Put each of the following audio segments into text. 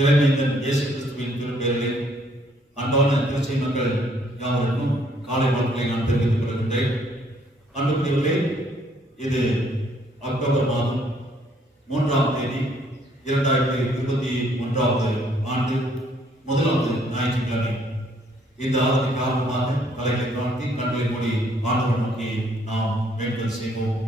இறைமைந்தன் இயேசு கிறிஸ்துவின் திருப்பெயரில் அன்பான திருச்சி மக்கள் யாவருக்கும் காலை வாழ்க்கையை நான் தெரிவித்துக் கொள்கின்றேன். அன்புக்குரியவர்களே, இது அக்டோபர் மாதம் 3ஆம் தேதி 2021 ஆண்டு முதலாவது ஞாயிற்றுக்கிழமை. இந்த ஆராதனை காரணமாக தலைகளை தாழ்த்தி கண்களை மூடி ஆண்டவரை நோக்கி நாம் வேண்டுதல் செய்வோம்.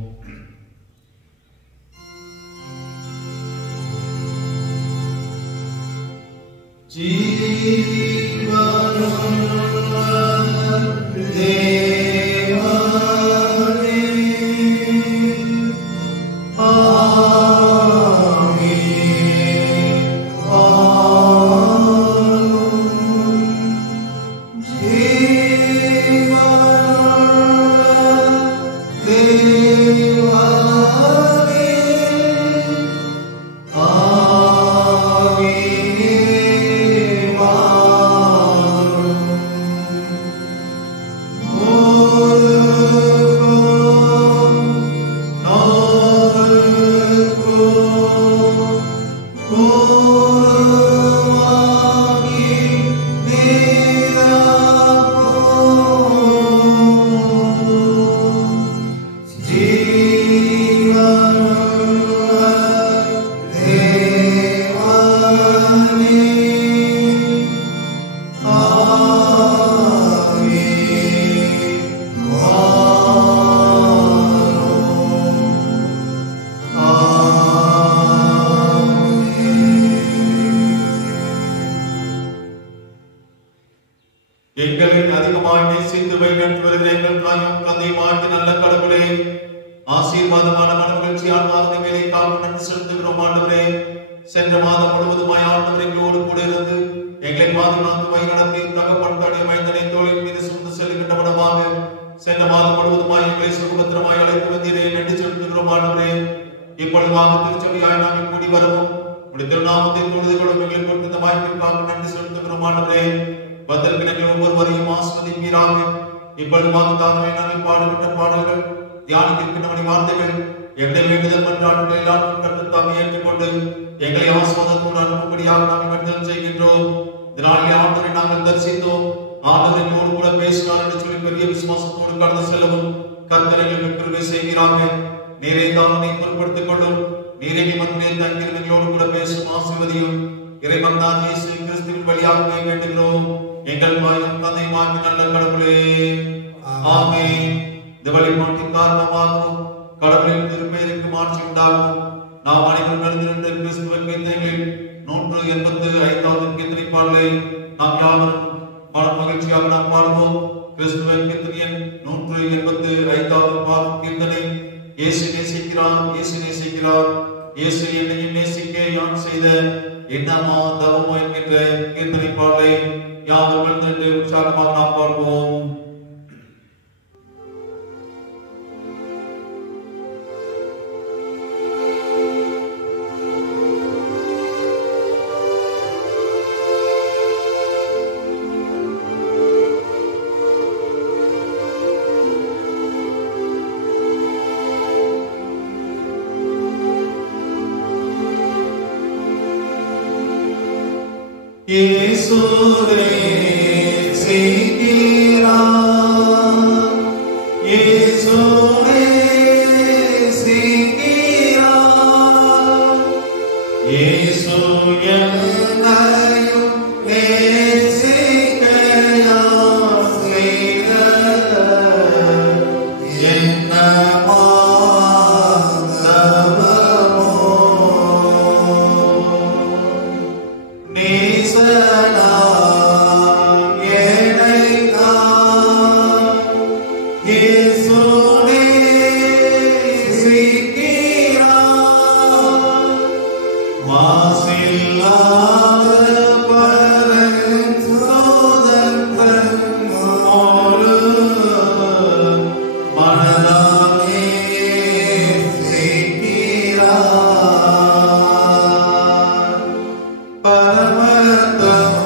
எங்களை அதிகமாய் நேசித்து வழிநடத்துவது எங்கள் தாயும் தந்தையுமாகிய நல்ல கடவுளே, ஆசீர்வாதமான மனமகிழ்ச்சியான ஆராதனை வேலை நன்றி செலுத்துகிறோம். ஆண்டவரே, சென்ற மாதம் முழுவதுமாய் ஆண்டவர் எங்களோடு கூட இருந்து எங்களை பாதுகாத்து வழிநடத்தி தகப்பன் தாடைய மைந்தனை தோளின் மீது சுமந்து செல்கின்ற விடமாக சென்ற மாதம் முழுவதுமாய் எங்களை சுகபத்திரமாய் அழைத்து வந்தீரே, நன்றி செலுத்துகிறோம். ஆண்டவரே, இப்பொழுதாக திருச்சபையாய் நாங்கள் கூடி வரவும் உடைய திருநாமத்தை தொழுது கொள்ளும் எங்களை கொடுத்த இந்த வாய்ப்பிற்காக நன்றி செலுத்துகிறோம். ஆண்டவரே, பத்திரக்கிழமை ஒவ்வொருவரையும் ஆஸ்வதிப்பீராக. இப்பொழுது வாக்குதாரனை நாங்கள் பாடுகின்ற பாடல்கள், தியானிக்கின்ற வார்த்தைகள், எங்கள் வேண்டுதல் மன்றாடுகள் எல்லாரும் கற்றுத்தாமை ஏற்றுக்கொண்டு எங்களை ஆஸ்வாதத்தோடு அனுப்பும்படியாக நாங்கள் வேண்டுதல் செய்கின்றோம். இதனாலே ஆண்டவரை நாங்கள் தரிசித்தோம். ஆண்டவர் எங்களோடு கூட பேசினார் என்று சொல்லி பெரிய விசுவாசத்தோடு கடந்து செல்லவும் கர்த்தர் எங்களுக்கு கிருபை செய்கிறாங்க. நீரே தானனை பொருட்படுத்திக் கொள்ளும். நீரே மத்திலே தங்கிரும் எங்களோடு கூட பேசும் ஆசீர்வதியும் இறைவன் தான் இயேசு கிறிஸ்துவின் வழியாகவே வேண்டுகிறோம். எங்கள் தாயும் தந்தையுமாகிய நல்ல கடவுளே, ஆமென். இந்த வழிபாட்டின் காரணமாகவும் கடவுளின் திருப்பெயருக்கு மாற்றி உண்டாகும் நாம் அனைவரும் எழுந்திருந்த கிறிஸ்துவ கீர்த்தனைகளில் 185வது கீர்த்தனை பாடலை நாம் யாவரும் மன மகிழ்ச்சியாக நாம் பாடுவோம். கிறிஸ்துவ கீர்த்தனையின் 185வது கீர்த்தனை, இயேசு நேசிக்கிறார், இயேசு நேசிக்கிறார், இயேசு என்னையும் நேசிக்க யான் செய்த என்னமா தவமோ என்கின்ற கீர்த்தனை பாடலை யாவரும் எழுந்து உற்சாகமாக நாம் பார்ப்போம். இயேசு நேசிக்கிறார், இயேசு நேசிக்கிறார், இயேசு என்னையும் நேசிக்க யான் செய்த என்னமா தவமோ பரமதம்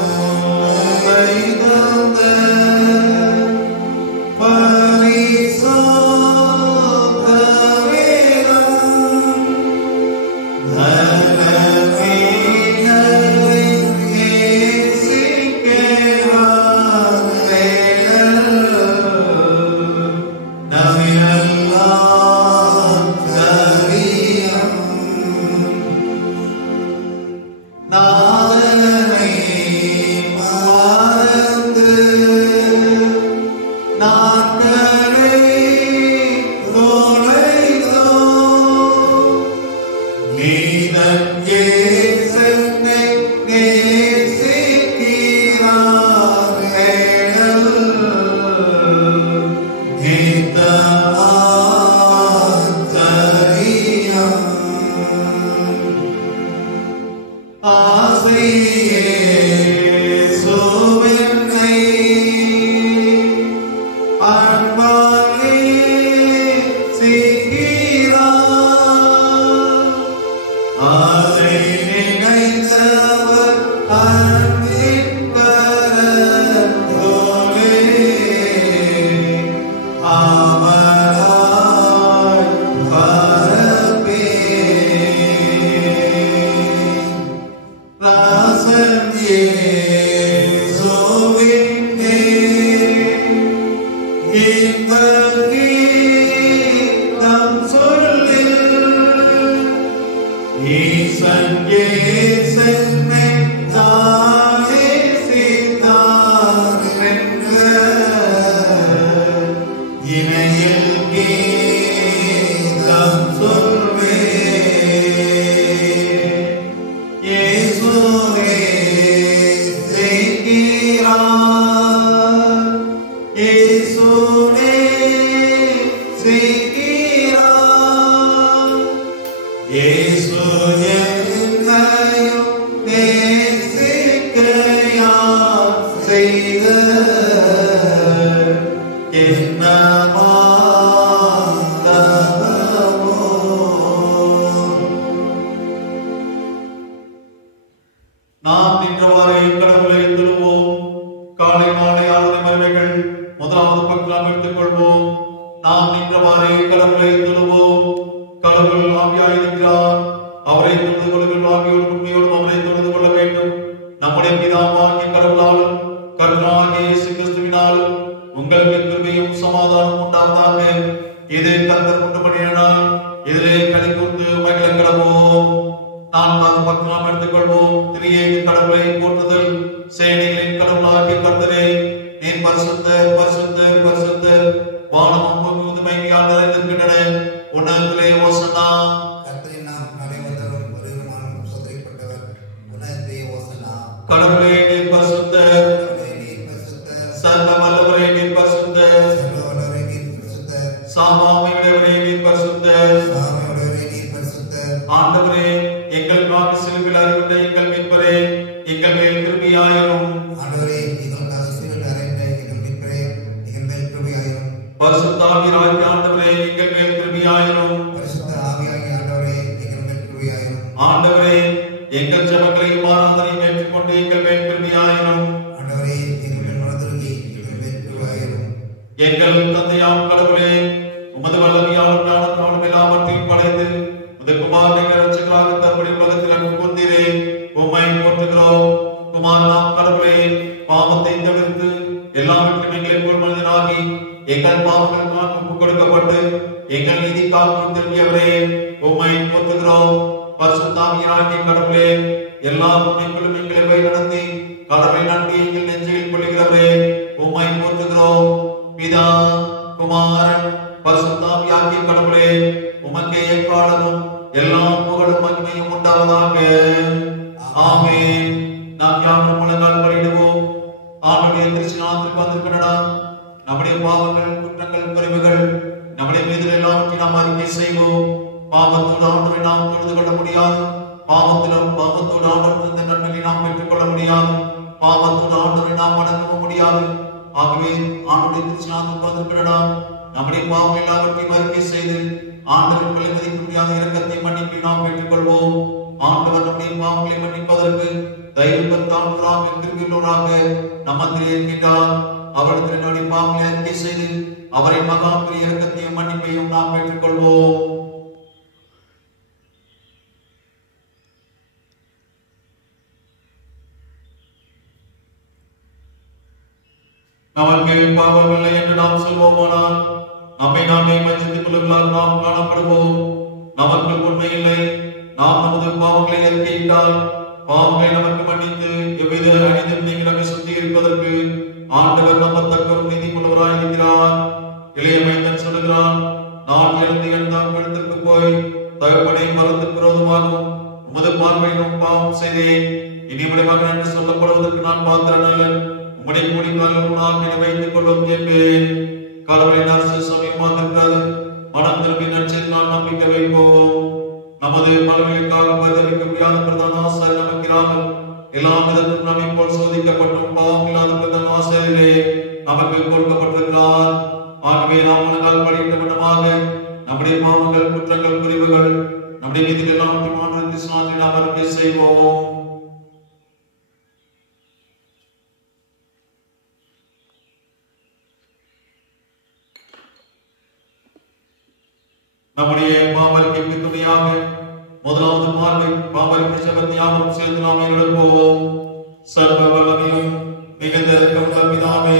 முதலாவது பார்வை பாவரிப்பு செபத்தியாகவும் சேர்ந்து நாம் எழுப்போம். சர்வ வல்லமையும் மிகுந்த இரக்கமுள்ள பிதாவே,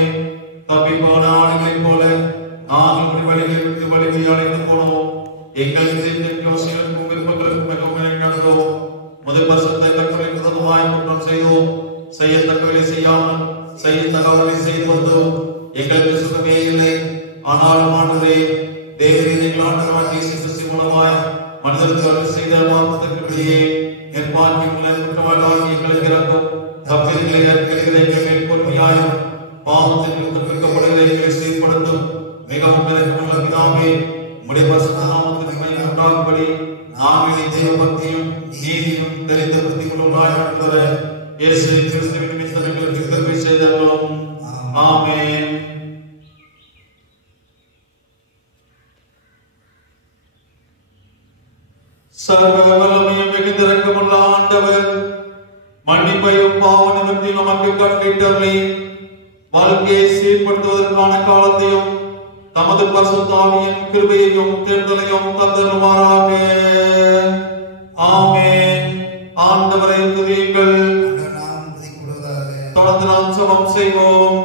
தப்பி போன ஆடுகளைப் போல நாங்கள் வழியை விட்டு வழியை அடைந்து போனோம். எங்கள் யோசனைகளுக்கும் விருப்பங்களுக்கும் மிகவும் நடந்தோம். முதல் பரிசுத்த தக்கவர்களை உதவுமாய் குற்றம் செய்தோம். செய்யத்தக்கவர்களை செய்யாமல் செய்யத்தக்கவர்களை செய்து வந்தோம். எங்களுக்கு சுகமே இல்லை. ஆனாலும் ஆண்டவரே, தேவரீர் எங்கள் ஆண்டவராகிய இயேசு கிறிஸ்து மூலமாய் மனிதருக்கு அருள் செய்த வாக்குத்தத்தன்படியே நிர்பாக்கியமுள்ள குற்றவாளிகளாகிய எங்களுக்கு இரக்கம், தப்பிதங்களை ஏற்கிற எங்கள் மேல் பொறுமையாயும் பாவத்திற்கு தப்பிக்கப்படுகிற எங்களை சீர்படுத்தும் மிகவும் இரக்கமுள்ள பிதாவே, உம்முடைய பரிசுத்த நாமத்திற்கு மகிமை உண்டாகும்படி நாங்கள் தேவ பக்தியும் நீதியும் தெரிந்த புத்தியுள்ளவர்களாய் நடத்துகிற இயேசு கிறிஸ்துவின் நிமித்தம் எங்களுக்கு கிருபை செய்தருளும். ஆமென். சர்வ வல்லமையும் மிகுந்த இரக்கமுள்ள ஆண்டவர் மன்னிப்பையும் பாவ நிமித்தம் நமக்கு கட்டளையிட்டருளி வாழ்க்கையை சீர்படுத்துவதற்கான காலத்தையும் தமது பரிசுத்த ஆவியின் கிருபையையும் தேர்தலையும் தந்தருமாறாக. ஆமென். ஆண்டவரை துதியுங்கள். தொடர்ந்து நாம் ஜெபம் செய்வோம்.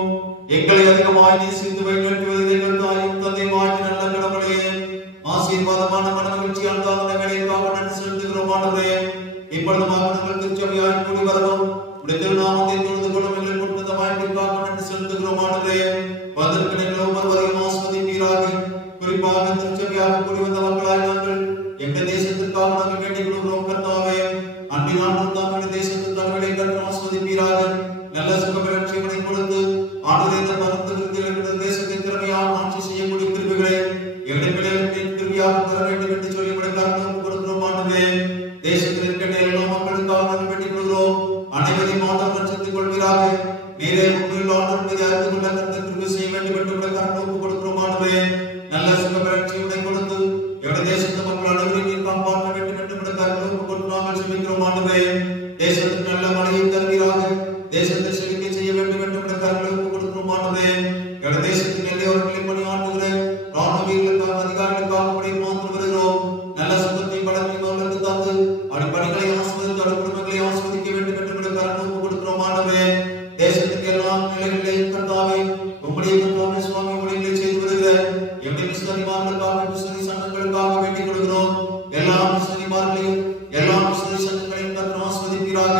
எங்களை அதிகமாய் நேசித்து வழிநடத்துவதில் எங்கள் தாயும் தந்தையுமாகிய நல்ல கடவுளே, ஆசீர்வாதமான மனமகிழ்ச்சியால் தாமதங்களை நன்றி செலுத்துகிறோம். ஆண்டவரே, இப்பொழுது மாவட்டங்கள் திருச்சபையாய் கூடி வரவும் உடைய திருநாமத்தை தொழுது கொள்ளும் எங்களை கொடுத்த வாய்ப்பிற்காக நன்றி செலுத்துகிறோம். ஆண்டவரே, வந்திருக்கிற எங்கள் ஒவ்வொருவரையும் ஆஸ்வதிப்பீராக. குறிப்பாக திருச்சபையாக கூடி வந்த மக்களாய் நாங்கள் எங்கள் தேசத்திற்காக நாங்கள் வேண்டிக் கொள்கிறோம். கர்த்தாவே, அன்பின் ஆண்டு தாங்கள் தேசத்தின் தலைவரை கற்று ஆஸ்வதிப்பீராக. நல்ல சுகபலட்சியங்களை கொடுத்து ஆண்டவரே, இந்த பரந்த விருந்தில் தேசத்தின் திறமையாக ஆட்சி செய்யக்கூடிய கிருபைகளை எங்களுடைய பிள்ளைகளுக்கு கிருபையாக பெற வேண்டும் என்று சொல்லி கருத்து கொடுக்கிறோம். ஆண்டவரே, தேசத்தில் இருக்கின்ற எல்லா மக்களுக்காக நாங்கள் வேண்டிக் கொள்கிறோம். அனைவரையும் ஆண்டவர் ரட்சித்துக் கொள்வீராக. நீரே உண்மையில் ஆண்டவர் மீது அறிந்து கொள்ள கருத்து கிருபை செய்ய வேண்டும் என்று கருத்து கொடுக்கிறோம். ஆண்டவரே, நல்ல சுகபலட்சியங்களை கொடுத்து எங்களுடைய தேசத்து மக்கள் அனைவரையும் நீர் காப்பாற்ற வேண்டும் என்று கருத்து கொடுத்து நாங்கள் செபிக்கிறோம். ஆண்டவரே, தேசத்துக்கு நல்ல மழையை தருவீராக. தேசத்தை செழிக்க செய்ய வேண்டும் என்று கருத்து கொடுக்கிறோம். ஆண்டவரே, எங்களுடைய தேசத்தின் எல்லையோரங்களை பணியாற்றுகிற ராணுவ வீரர்களுக்காக அதிகாரிகளுக்காக மாற்று வருகிறோம். நல்ல சுகத்தை பலத்தையும் அவர்களுக்கு தந்து அடிப்படைகளை ஆஸ்வதித்து அடுக்குடும்பங்களை ஆஸ்வதிக்க வேண்டும் என்று கருத்து கொடுக்கிறோம். ஆண்டவரே, தேசத்துக்கு எல்லா நிலைகளையும் கர்த்தாவே உம்முடைய கர்த்தாவே சுவாமி உடைகளை செய்து வருகிற எங்களுடைய மிஷனரிமார்களுக்காக மிஷனரி சங்கங்களுக்காக வேண்டிக் கொள்கிறோம். எல்லா மிஷனரிமார்களையும் எல்லா மிஷனரி சங்கங்களையும் கர்த்தர் ஆஸ்வதிப்பீராக.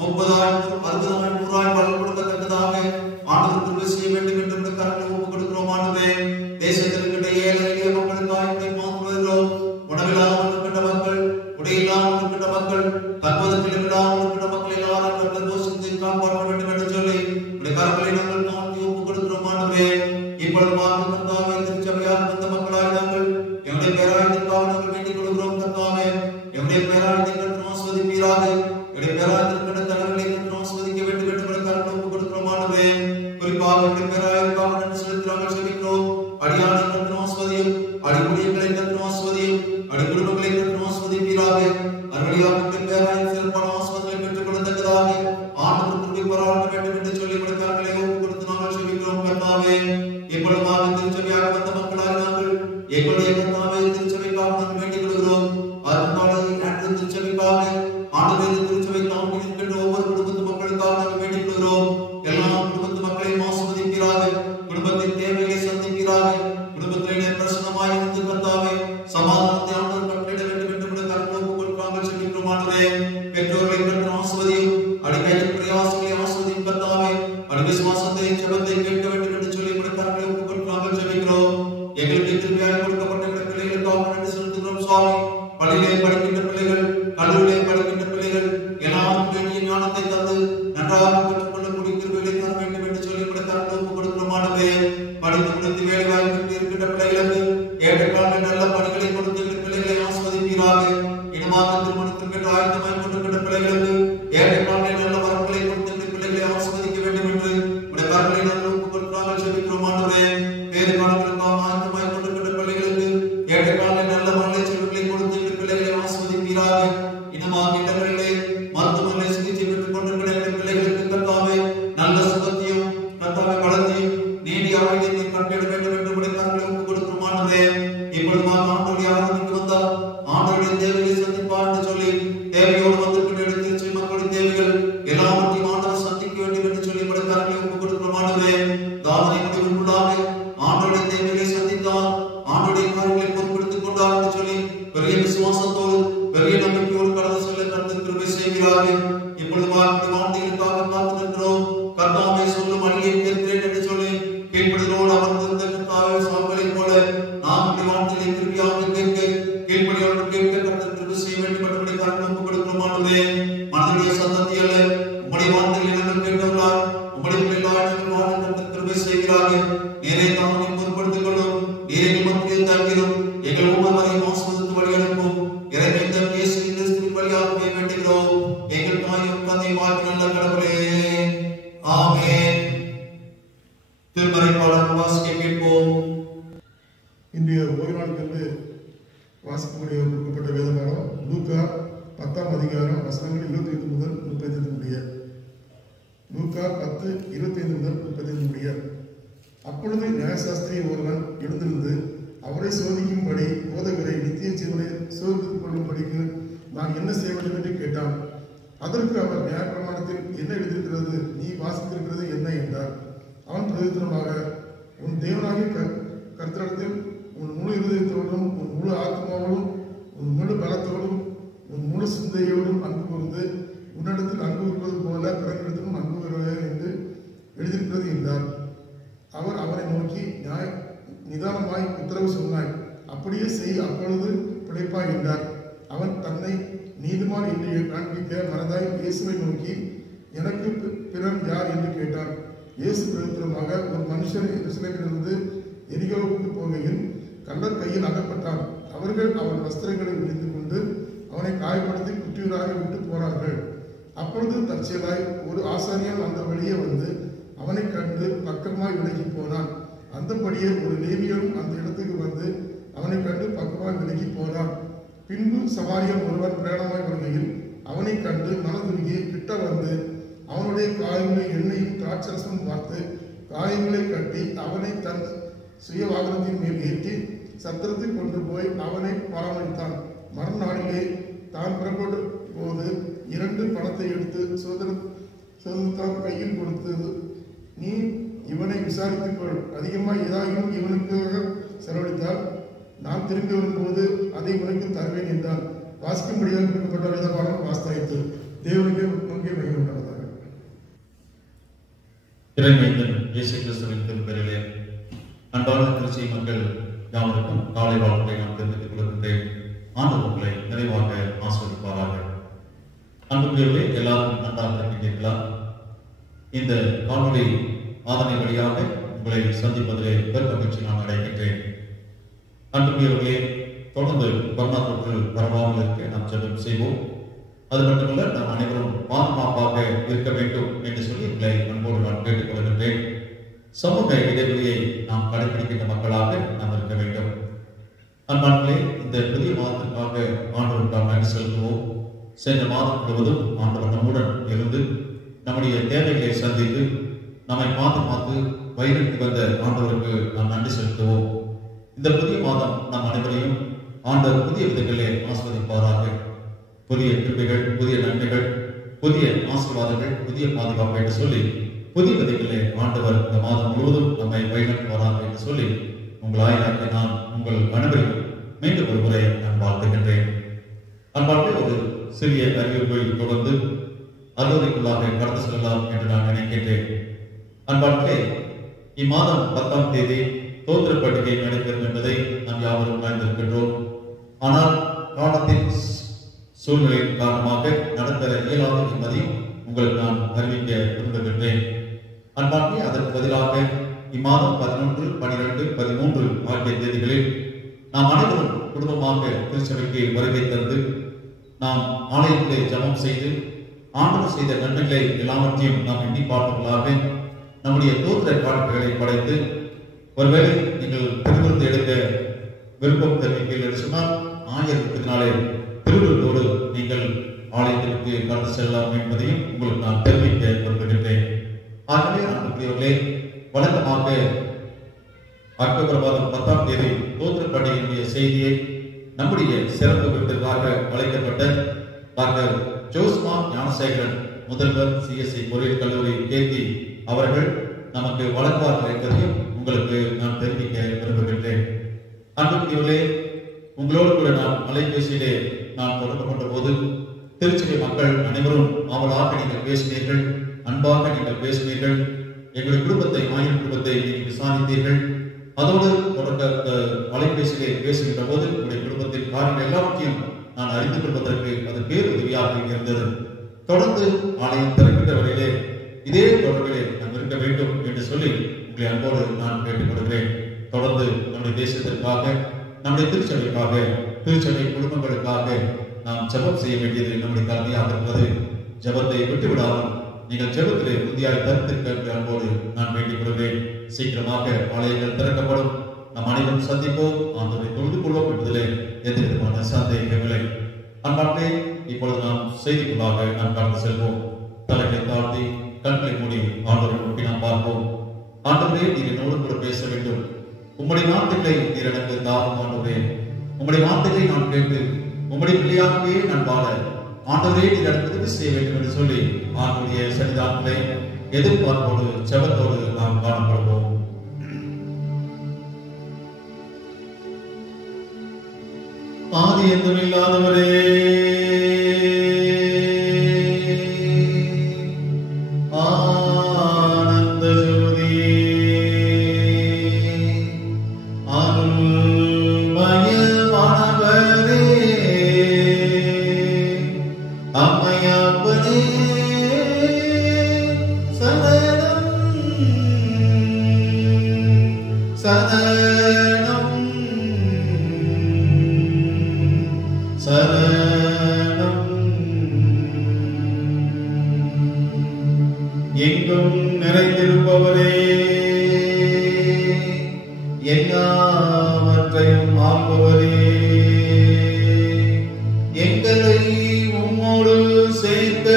30,000 60,000 100,000 பலன் கொடுக்கத்தக்கதாக ஆண்டவர் கிருபை செய்ய வேண்டும் என்று கருத்து கொடுக்கிறோம். ஆண்டவரே, தேசத்தில் இருக்கின்ற ஏழை எளிய மக்களுக்காக மாற்று வருகிறோம். உணவில்லாமல் இருக்கின்ற மக்கள், உடையில்லாமல் இருக்கின்ற மக்கள், தற்போதத்தில் இல்லாமல் இருக்கின்ற மக்கள் எல்லாரும் கர்த்தர் தோஷத்தை காப்பாற்ற வேண்டும் என்று சொல்லி கருங்களை நாங்கள் தாழ்த்தி ஒப்புக் கொடுக்கிறோம். ஆண்டவரே, இப்பொழுது மாற்று கர்த்தாவே திருச்சபையாக வந்த மக்களாக நாங்கள் எங்களுடைய பேராயத்திற்காக நாங்கள் வேண்டிக் கொள்கிறோம். கர்த்தாவே, எங்களுடைய பேராயத்தை கர்த்தர் ஆஸ்வதிப்பீராக. எங்களுடைய பேராயத்தில் இருக்கின்ற தலைவர்களை கர்த்தர் ஆஸ்வதிக்க வேண்டும் என்று கருத்து ஒப்புக் கொடுக்கிறோம். ஆண்டவரே, குறிப்பாக எங்களுடைய பேராயத்திற்காக நன்றி செலுத்தி நாங்கள் செபிக்கிறோம். அடியானை கர்த்தர் ஆஸ்வதியும், அடிமுடியங்களை கர்த்தர் ஆஸ்வதியும், அடிக்குடும்பங்களை கர்த்தர் ஆஸ்வதிப்பீராக. அருளியாக பேராயம் சிறப்பான ஆஸ்வதிகளை பெற்றுக் கொள்ளத்தக்கதாக ஆண்டவர் கிருபை பாராட்ட வேண்டும் என்று சொல்லி கருங்களை ஒப்புக் கொடுத்து நாங்கள் செபிக்கிறோம். கர்த்தாவே, இப்பொழுது திருச்சபையாக வந்த மக்களாக நாங்கள் எங்களுடைய கர்த்தாவே திருச்சபைக்காக நாங்கள் வேண்டிக் கொள்கிறோம். திருச்சபைக்காக ஆண்டவரே, திருச்சபை தாங்கி நிற்கின்ற ஒவ்வொரு குடும்பத்து மக்களுக்காக நாங்கள் வேண்டிக் கொள்கிறோம். எல்லா குடும்பத்து மக்களையும் ஆஸ்வதிப்பீராக. குடும்பத்தின் தேவைகளை சந்திப்பீராக. குடும்பத்திலே பிரசன்னமாய் இருந்து கர்த்தாவே சமாதானத்தை ஆண்டவர் கட்டளையிட வேண்டும் என்று கருத்து ஒப்புக் நாங்கள் செபிக்கிறோம். ஆண்டவரே, பெற்றோர்களை கர்த்தர் ஆஸ்வதியும், அடிமையின் பிரயாசங்களை ஆஸ்வதியும். கர்த்தாவே, விசுவாசத்தை ஜெபத்தை கேட்க வேண்டும் என்று சொல்லி கருத்தை ஒப்புக் நாங்கள் செபிக்கிறோம். எங்களுக்கு திரும்பியாக கொடுக்கப்பட்ட பிள்ளைகளுக்காக நன்றி செலுத்துகிறோம். சுவாமி, பள்ளியிலே படிக்கின்ற பிள்ளைகள், கல்லூரியிலே படிக்கின்ற பிள்ளைகள் எல்லாரும் வேண்டிய ஞானத்தை தந்து நன்றாக பெற்றுக்கொள்ளக்கூடிய கிருபைகளை தர வேண்டும் என்று சொல்லி கருத்தை ஒப்புக் கொடுக்கிறோம். ஆண்டவரே, படித்து முடித்து வேலை வாய்ப்பில் இருக்கின்ற பிள்ளைகளுக்கு ஏற்றக்கால நல்ல பணிகளை கொடுத்து பிள்ளைகளை ஆஸ்வதிப்பீராக. இனமாக திருமணத்திற்கு ஆயத்தமாய் கொண்டிருக்கின்ற பிள்ளைகளுக்கு ஏற்றக்கால நல்ல வரங்களை கொடுத்து பிள்ளைகளை ஆஸ்வதிக்க வேண்டும் என்று கருத்தை நாங்கள் ஒப்புக் கொடுக்கிறார்கள் செபிக்கிறோம். ஆண்டவரே, வேறு காலங்களுக்காக ஆயத்தமாய் கொண்டிருக்கின்ற பிள்ளைகளுக்கு ஏற்றக்கால நல்ல மழை செல்வங்களை கொடுத்து பிள்ளைகளை ஆஸ்வதிப்பீராக. இனமாக இடங்களிலே மருத்துவமனை சிகிச்சை பெற்றுக் கொண்டிருக்கிற பிள்ளைகளுக்கு கர்த்தாவே அமர்ந்திருக்கிறோம். கர்த்தாவே சொல்லும் அடியை கேட்கிறேன் என்று சொல்லி கீழ்ப்படிதலோடு அமர்ந்திருந்த கர்த்தாவே சாமுவேலைப் போல நாம் உடைய வார்த்தைகளை திருப்பியாக கேட்க கீழ்ப்படியோடு கேட்க கர்த்தர் கிருபை செய்ய வேண்டும் என்று கருணை ஒப்புக் கொடுக்கிறோம். ஆண்டவரே, மனிதனுடைய சத்தத்தை அல்ல, உம்முடைய வார்த்தைகளை நாங்கள் கேட்டவர்களாய் உம்முடைய பிள்ளைகளாய் நாங்கள் வாழ கர்த்தர் கிருபை செய்கிறார்கள். நீரே தாமே பொறுப்படுத்திக் கொள்ளும், நீரே மத்தியில் தங்கிடும், எங்கள் ஒவ்வொருவரையும் ஆசீர்வதித்து வழி அனுப்பும். இறைமைத்தன் இயேசு கிறிஸ்துவின் வழியாகவே வேண்டுகிறோம் எங்கள் தாயும் தந்தையும் ஆகிய நல்ல கடவுளே, ஆமென். திருமறை பாடல் வாசிக்க கேட்போம். இன்றைய ஓய்வு நாளுக்கு வாசிக்கக்கூடிய கொடுக்கப்பட்ட வேதபாடம் லூக்கா 10ஆம் அதிகாரம் வசனங்கள் 25 முதல் 35 முடிய. லூக்கா 10:25 முதல் 35 முடிய. அப்பொழுது நியாயசாஸ்திரி ஒருவன் எழுந்திருந்து அவரை சோதிக்கும்படி போதகரை நித்திய ஜீவனை சோதித்துக் கொள்ளும்படிக்கு நான் என்ன செய்ய வேண்டும் என்று கேட்டான். அதற்கு அவர் நியாயப்பிரமாணத்தில் என்ன எழுதியிருக்கிறது, நீ வாசித்திருக்கிறது என்ன என்றார். அவன் பிரதித்திரமாக, உன் தேவனாகிய கர்த்தரிடத்தில் உன் முழு இருதயத்தோடும் உன் முழு ஆத்மாவோடும் உன் முழு பலத்தோடும் உன் முழு சிந்தையோடும் அன்பு கூர்ந்து உன்னிடத்தில் அன்பு கூறுவது போல பிறனிடத்திலும் அன்பு கூறுவது என்று எழுதியிருக்கிறது என்றார். அவர் அவரை நோக்கி, நிதானமாய் உத்தரவு சொன்னாய், அப்படியே செய், அப்பொழுது பிழைப்பாய் என்றார். அவன் தன்னை நீதிமான் என்று காண்பிக்க மனதாய் இயேசுவை நோக்கி, எனக்கு பிறன் யார் என்று கேட்டான். இயேசு பிரதித்திரமாக, ஒரு மனுஷன் எருசலேமிலிருந்து எரிகோவுக்கு போகையில் கள்ளர் கையில் அகப்பட்டான். அவர்கள் அவன் வஸ்திரங்களை உரிந்து கொண்டு அவனை காயப்படுத்தி குற்றியூராக விட்டு போனார்கள். அப்பொழுது தற்செயலாய் ஒரு ஆசாரியன் அந்த வழியே வந்து அவனை கண்டு பக்கமாய் விலகி போனான். அந்தபடியே ஒரு லேவியனும் அந்த இடத்துக்கு வந்து அவனை கண்டு பக்கமாய் விலகி போனான். பின்பு சமாரியன் ஒருவன் பிரயாணமாய் வருகையில் அவனை கண்டு மனதுருகி கிட்ட வந்து அவனுடைய காயங்களை எண்ணெயும் திராட்சரசமும் பார்த்து காயங்களை கட்டி அவனை தன் சுய வாகனத்தின் மேல் ஏற்றி சத்திரத்தை கொண்டு போய் அவனை பராமரித்தான். மறுநாளிலே தான் புறப்பட்ட போது 2 பணத்தை எடுத்து சோதரத்தான் கையில் கொடுத்தது, நீ இவனை விசாரித்துக் கொள், அதிகமாக ஏதாயும் இவனுக்காக செலவழித்தால் நான் திரும்பி வரும்போது அதை உனக்கு தருவேன் என்றான். வாசிக்கும்படியாக கொடுக்கப்பட்ட வேதபாடம் வாஸ்தாயித்து. தேவனுக்கு நோக்கி மகிமை உண்டாவதாக. இறைமைந்தன் இயேசு கிறிஸ்துவின் திருப்பெயரிலே அன்பான திருச்சி மக்கள் யாவருக்கும் காலை வாழ்க்கை நான் தெரிவித்துக் கொள்கின்றேன். ஆண்டவர் உங்களை நிறைவாக ஆஸ்வதிப்பாராக. அன்புக்குரியவர்களே, எல்லாரும் நன்றாக இருக்கின்றீர்களா? இந்த காணொலி ஆதனை வழியாக உங்களை சந்திப்பதிலே பெருமகிழ்ச்சி நான் அடைகின்றேன். அன்புக்குரியவர்களே, தொடர்ந்து கொரோனா தொற்று பரவாமல் இருக்க நாம் ஜெபம் செய்வோம். அது மட்டுமல்ல, நாம் அனைவரும் பாதுகாப்பாக இருக்க வேண்டும் என்று சொல்லி உங்களை அன்போடு நான் கேட்டுக்கொள்கின்றேன். சமூக இடைவெளியை நாம் கடைபிடிக்கின்ற மக்களாக நாம் இருக்க வேண்டும். அன்பார்களே, இந்த புதிய மாதத்திற்காக ஆண்டவருக்கு நாம் நன்றி செலுத்துவோம். சென்ற மாதம் முழுவதும் ஆண்டவர் நம்முடன் இருந்து நம்முடைய தேவைகளை சந்தித்து நம்மை பாதுகாத்து வழிநடத்தி வந்த ஆண்டவருக்கு நாம் நன்றி செலுத்துவோம். இந்த புதிய மாதம் நம் அனைவரையும் ஆண்டவர் புதிய விதங்களிலே ஆஸ்வதிப்பாராக. புதிய கிருபைகள், புதிய நன்மைகள், புதிய ஆசீர்வாதங்கள், புதிய பாதுகாப்பு என்று சொல்லி புதிய விதைகளே ஆண்டவர் இந்த மாதம் முழுவதும் நம்மை வழிநடத்துவாராக என்று சொல்லி உங்கள் ஆயிரத்தை நான் உங்கள் அனைவரையும் மீண்டும் ஒரு முறை நான் வாழ்த்துகின்றேன். அன்பாக ஒரு சிறிய அறிவிப்பை தொடர்ந்து அலுவலைக்குள்ளாக கடந்து செல்லலாம் என்று நான் நினைக்கின்றேன். அன்பார்களே, இம்மாதம் 10ஆம் தேதி தோத்திர பண்டிகை நடைபெறும் என்பதை நாம் யாவரும் அறிந்திருக்கின்றோம். ஆனால் காலத்தின் சூழ்நிலையின் காரணமாக நடத்தர இயலாத என்பதையும் உங்களுக்கு நான் அறிவிக்க விரும்புகின்றேன். அன்பார்களே, அதற்கு பதிலாக இம்மாதம் 11, 12, 13 ஆகிய தேதிகளில் நாம் அனைவரும் குடும்பமாக திருச்சபைக்கு வருகை தந்து நாம் ஆலயத்திலே ஜெபம் செய்து ஆண்டவர் செய்த நன்மைகளை எல்லாவற்றையும் நாம் எண்ணி பார்த்தவர்களாக நம்முடைய தோத்திர காட்சிகளை படைத்து, ஒருவேளை நீங்கள் திருவிருந்து எடுக்க விருப்பம் தெரிவிப்பீர்கள் என்று சொன்னால் 1024 திருவிருந்தோடு நீங்கள் ஆலயத்திற்கு கடந்து செல்லலாம் என்பதையும் உங்களுக்கு நான் தெரிவிக்க விரும்புகின்றேன். ஆகவே அன்புக்குரியவர்களே, வழக்கமாக அக்டோபர் மாதம் 10ஆம் தேதி தோத்திர பண்டிகையினுடைய செய்தியை நம்முடைய சிறப்பு விருந்திற்காக அழைக்கப்பட்ட டாக்டர் ஜோஸ்மா ஞானசேகரன் முதல்வர் CSI பொறியியல் கல்லூரி கேத்தி அவர்கள் நமக்கு வழங்குவார்கள் என்பதையும் உங்களுக்கு நான் தெரிவிக்க விரும்புகின்றேன். அன்புக்குரியவர்களே, உங்களோடு கூட நான் அலைபேசியிலே நான் தொடர்பு கொண்ட போது திருச்சி மக்கள் அனைவரும் அவளாக நீங்கள் பேசினீர்கள், அன்பாக நீங்கள் பேசினீர்கள். எங்களுடைய குடும்பத்தை, ஆயிரம் குடும்பத்தை நீங்கள் விசாரித்தீர்கள். அதோடு தொடர்ந்த அலைபேசியிலே பேசுகின்ற போது உங்களுடைய குடும்பத்தின் காரியங்கள் எல்லாவற்றையும் நான் அறிந்து கொள்வதற்கு அது பேருதவியாக இருந்தது. தொடர்ந்து ஆலயம் திறக்கின்ற வரையிலே இதே தொடர்பிலே நாம் இருக்க வேண்டும் என்று சொல்லி உங்களை அன்போடு நான் கேட்டுக்கொள்கிறேன். தொடர்ந்து நம்முடைய தேசத்திற்காக, நம்முடைய திருச்சபைக்காக, திருச்சபை குடும்பங்களுக்காக நாம் ஜெபம் செய்ய வேண்டியது நம்முடைய கடமையாக இருக்கிறது. ஜெபத்தை விட்டுவிடாமல் நீங்கள் ஜெபத்திலே உறுதியாய் தரித்திருக்க அன்போடு நான் வேண்டிக் கொள்கிறேன். சீக்கிரமாக ஆலயங்கள் திறக்கப்படும். நாம் அனைவரும் சந்திப்போம், ஆண்டவரை தொழுது கொள்வோம் என்பதிலே எந்த விதமான சந்தேகமில்லை. அன்பார்களே, இப்பொழுது நாம் செய்திக்குள்ளாக நாம் கடந்து செல்வோம். தலைகளை தாழ்த்தி கண்களை மூடி ஆண்டவரை நோக்கி நாம் பார்ப்போம். ஆண்டவரே, நீர் என்னோடு கூட பேச வேண்டும். உம்முடைய வார்த்தைகளை நீர் எனக்கு தாரும் ஆண்டவரே. உம்முடைய வார்த்தைகளை நான் கேட்டு உம்முடைய பிள்ளையாகவே நான் வாழ ஆண்டவரே நீர் எனக்கு உதவி செய்ய வேண்டும் என்று சொல்லி ஆண்டுடைய சன்னிதானங்களை எதிர்பார்ப்போடு ஜெபத்தோடு நாம் காணப்படுவோம். ஆதி எதுவும் இல்லாதவரே, ஆனந்த ஜோதியே, அருள்மயமானவரே, அம்மையப்பனே சரணம் சரணம் சரணம். எங்கும் நிறைந்திருப்பவரே, எல்லாவற்றையும் ஆள்பவரே, எங்களை உம்மோடு சேர்க்க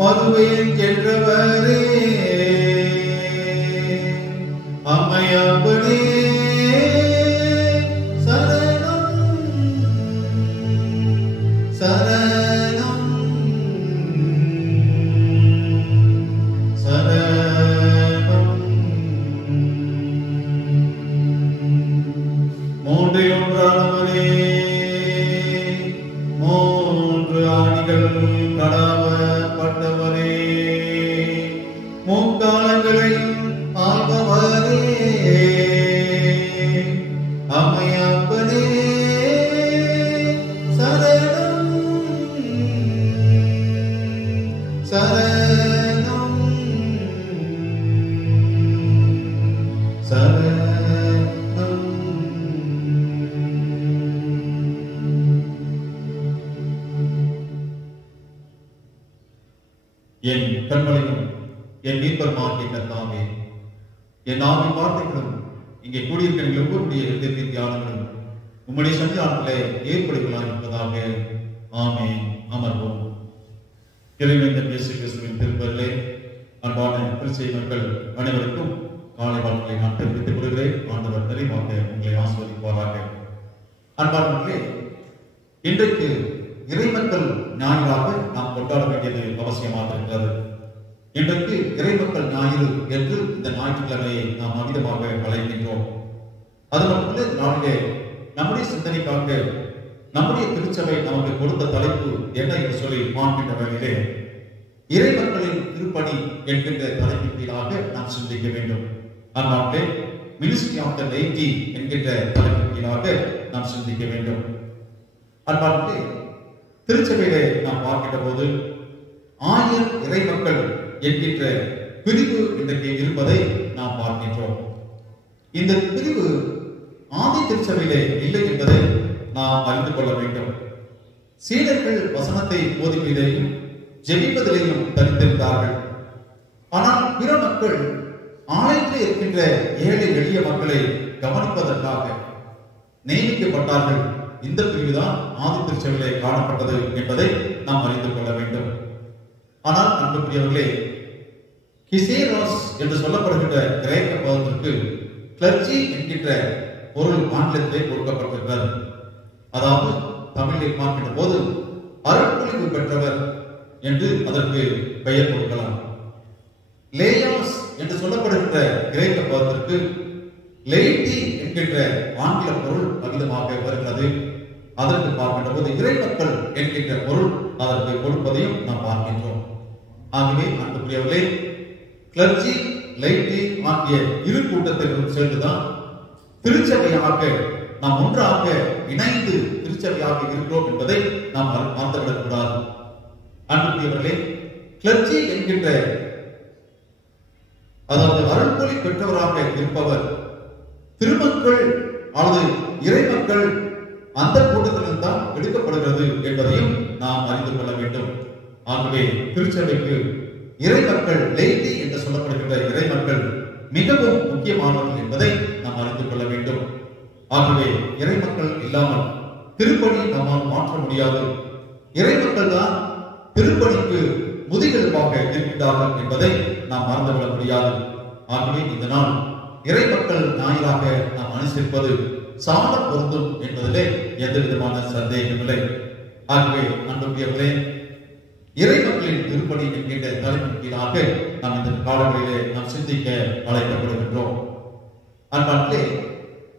மறுவேன் என்றவரே, அம்மையப்பனே சரணம் சரணம் சரணம். மூன்றில் ஒன்றானவரே, மூன்று ஆணிகள் கடவப்பட்டவரே, முக்காலங்களை ஆள்பவரே, அம்மையப்பனே சரணம் சரணம் சரணம். என் கண்மலையும் என் மீட்பருமாகிய கர்த்தாவே, என் ஆவின் வார்த்தைகளும் இங்கே கூடியிருக்கிற ஒவ்வொருடைய இதயத்தின் தியானங்களும் உம்முடைய சன்னிதானத்திலே ஏற்படுகளாக இருப்பதாக. ஆமென். அமர்வோம். இறைவன் இயேசு கிறிஸ்துவின் திருப்பெயரிலே அன்பான கிறிஸ்தவ மக்கள் அனைவருக்கும் காலை வாழ்க்கையை நான் தெரிவித்துக் கொள்கிறேன். ஆண்டவர் நிறைவாக உங்களை ஆசீர்வதிப்பாராக. அன்பானவர்களே, இன்றைக்கு இறைமக்கள் ஞாயிறாக நாம் கொண்டாட வேண்டியது அவசியமாக இருக்கிறது. இன்றைக்கு இறைமக்கள் ஞாயிறு என்று இந்த ஞாயிற்றுக்கிழமையை நாம் அமிதமாக அழைக்கின்றோம். அது மட்டுமல்ல, இந்த நாளிலே நம்முடைய சிந்தனைக்காக நம்முடைய திருச்சபை நமக்கு கொடுத்த தலைப்பு என்ன என்று சொல்லி பார்க்கின்ற வகையிலே இறைமக்களின் திருப்பணி என்கின்ற தலைப்பின் கீழாக நாம் சிந்திக்க வேண்டும். அந்நாட்டிலே மினிஸ்ட்ரி ஆஃப் த லைட்டி என்கின்ற தலைப்பின் கீழாக நாம் சிந்திக்க வேண்டும். அந்நாட்டிலே திருச்சபையிலே நாம் பார்க்கின்ற போது 1000 இறைமக்கள் என்கின்ற பிரிவு இன்றைக்கு இருப்பதை நாம் பார்க்கின்றோம். இந்த பிரிவு ஆதி திருச்சபையிலே இல்லை என்பதை நாம் அறிந்து கொள்ள வேண்டும். சீடர்கள் வசனத்தை போதிப்பதிலேயும் ஜெபிப்பதிலேயும் தனித்திருந்தார்கள். ஆனால் பிற மக்கள் ஆலயத்தில் இருக்கின்ற ஏழை எளிய மக்களை கவனிப்பதற்காக நியமிக்கப்பட்டார்கள். இந்த பிரிவுதான் ஆதி திருச்சபையிலே காணப்பட்டது என்பதை நாம் அறிந்து கொள்ள வேண்டும். ஆனால் அன்புக்குரியவர்களே, கிசேரோஸ் என்று சொல்லப்படுகின்ற கிரேக்க பதத்திற்கு கிளர்ச்சி என்கின்ற பொருள் ஆங்கிலத்திலே கொடுக்கப்பட்டிருக்கிறது. அதாவது தமிழில் பார்க்கின்ற போது அருட்பொழிவு பெற்றவர் என்று அதற்கு பெயர் கொடுக்கலாம். லேயாஸ் என்று சொல்லப்படுகின்ற கிரேக்க பதத்திற்கு லேட்டி என்கின்ற ஆங்கில பொருள் அமிதமாக வருகிறது. அதற்கு பார்க்கின்ற போது இறைமக்கள் என்கின்ற பொருள் அதற்கு கொடுப்பதையும் நாம் பார்க்கின்றோம். ஆகவே அன்புக்குரியவர்களே, கிளர்ச்சி லைட்டி ஆகிய இரு கூட்டத்திலும் சேர்ந்துதான் திருச்சபையாக நாம் ஒன்றாக இணைந்து திருச்சபையாக இருக்கிறோம் என்பதை நாம் மறந்துவிடக்கூடாது. அன்புக்குரியவர்களே, கிளர்ச்சி என்கின்ற அதாவது அருள்மொழி பெற்றவராக இருப்பவர் திருமக்கள் அல்லது இறைமக்கள் அந்த கூட்டத்திலிருந்து தான் எடுக்கப்படுகிறது என்பதையும் நாம் அறிந்து கொள்ள வேண்டும். ஆகவே திருச்சபைக்கு இறைமக்கள் லைட்டி என்று சொல்லப்படுகின்ற இறைமக்கள் மிகவும் முக்கியமானவர்கள் என்பதை நாம் அறிந்து கொள்ள வேண்டும். ஆகவே இறைமக்கள் இல்லாமல் திருப்பணி நம்மால் மாற்ற முடியாது. இறைமக்கள் தான் திருப்பணிக்கு முதுகெலும்பாக இருக்கின்றார்கள் என்பதை நாம் மறந்துவிட முடியாது. ஆகவே இந்த நாள் இறைமக்கள் ஞாயிறாக நாம் அனுசரிப்பது சால பொருந்தும் என்பதிலே எந்த விதமான சந்தேகமில்லை. ஆகவே அன்புக்குரியவர்களே, இறைமக்களின் திருப்பணி என்கின்ற தலைப்பின் கீழாக நாம் இந்த காலங்களிலே நாம் சிந்திக்க அழைக்கப்படுகின்றோம். அன்பார்களே,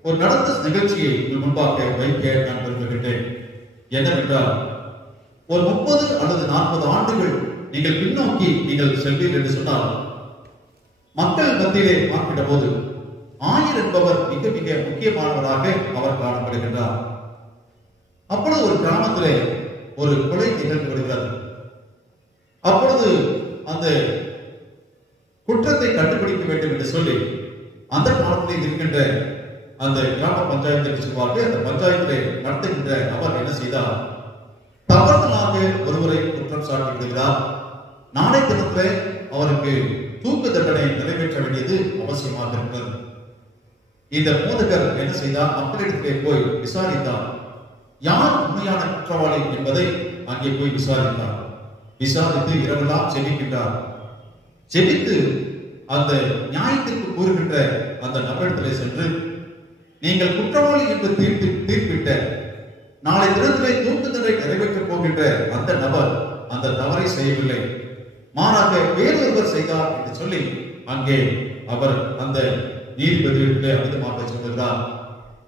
ஒரு நடந்த நிகழ்ச்சியை முன்பாக வைக்க நான் விரும்புகின்றேன். என்னவென்றால், ஒரு 30 அல்லது 40 ஆண்டுகள் நீங்கள் பின்னோக்கி நீங்கள் செல்வீர்கள் என்று சொன்னால், மக்கள் மத்தியிலே பார்க்கின்ற போது ஆயர் என்பவர் மிக மிக முக்கியமானவராக அவர் காணப்படுகின்றார். அப்பொழுது ஒரு கிராமத்திலே ஒரு கொலை நிகழ்ந்து வருகிறது. அப்பொழுது அந்த குற்றத்தை கண்டுபிடிக்க வேண்டும் என்று சொல்லி அந்த காலத்தில் இருக்கின்ற அந்த கிராம பஞ்சாயத்தை சொல்வார்கள். அந்த பஞ்சாயத்திலே நடத்துகின்ற நபர் என்ன செய்தார்? தவறுதலாக ஒருவரை குற்றம் சாட்டி விடுகிறார். நாளை தினத்திலே அவருக்கு தூக்கு தண்டனை நிறைவேற்ற வேண்டியது அவசியமாக இருக்கிறது. இந்த போதகர் என்ன செய்தார்? மக்களிடத்திலே போய் விசாரித்தார். யார் உண்மையான குற்றவாளி என்பதை அங்கே போய் விசாரித்தார். விசாரித்து இரவெல்லாம் செபிக்கின்றார். செபித்து அந்த நியாயத்திற்கு கூறுகின்ற அந்த நபரிடத்திலே சென்று, நீங்கள் குற்றவாளி என்று தீர்ப்பிட்ட நாளை தினத்திலே தூக்கு தண்டனை நிறைவேற்றப் போகின்ற அந்த நபர் அந்த தவறை செய்யவில்லை, மாறாக வேறொருவர் செய்தார் என்று சொல்லி அங்கே அவர் அந்த நீதிபதியிலே அதிகமாக சொல்லுகிறார்.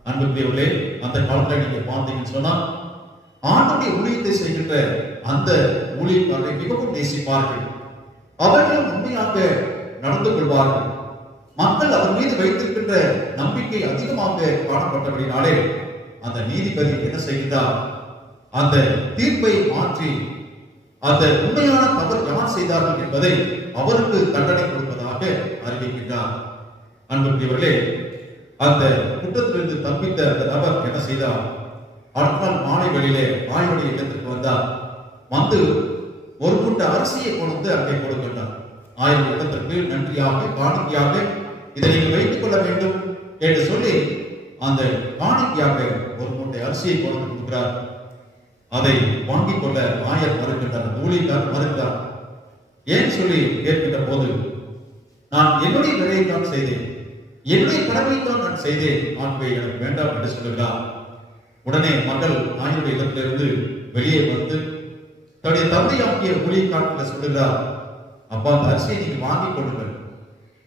அன்புக்குரியவர்களே, அந்த காலத்தில் நீங்க பார்த்தீங்கன்னு சொன்னா, ஆண்டுடைய ஊழியத்தை செய்கின்ற அந்த ஊழியக்காரரை மிகவும் நேசிப்பார்கள். அவர்களும் உண்மையாக நடந்து கொள்வார்கள். மக்கள் அவர் மீது வைத்திருக்கின்ற நம்பிக்கை அதிகமாக காணப்பட்டபடினாலே அந்த நீதிபதி என்ன செய்கிறார்? அந்த தீர்ப்பை மாற்றி அந்த உண்மையான தவறு யார் செய்தார்கள் என்பதை அவருக்கு தண்டனை கொடுப்பதாக அறிவிக்கின்றார். அன்புக்குரியவர்களே, அந்த குற்றத்திலிருந்து தப்பித்த அந்த நபர் என்ன செய்தார்? அடுத்த நாள் மாலை வேளையிலே ஆய்வுடைய இடத்திற்கு வந்தார். வந்து ஒரு மூட்டை அரிசியை கொண்டு அங்கே கொடுக்கின்றார். ஆய்வு இடத்திற்கு நன்றியாக காணிக்கையாக இதை நீங்கள் வைத்துக் கொள்ள வேண்டும் என்று சொல்லி அந்த காணிக்கையாக ஒரு மூட்டை அரிசியை கொண்டு கொடுக்கிறார். அதை வாங்கிக் கொள்ள ஆயர் மறுக்கின்றார், ஊழியக்காரர் மறுக்கிறார். ஏன் சொல்லி கேட்கின்ற போது, நான் என்னுடைய வேலையைத்தான் செய்தேன், என்னுடைய கடமையைத்தான் நான் செய்தேன், ஆகவே எனக்கு வேண்டாம் என்று சொல்லுகிறார். உடனே மக்கள் ஆயருடைய இடத்திலிருந்து வெளியே வந்து தன்னுடைய தந்தையாகிய ஊழியக்காரர்கள் சொல்லுகிறார், அப்பா, அந்த அரிசியை நீங்கள் வாங்கிக் கொள்ளுங்கள்,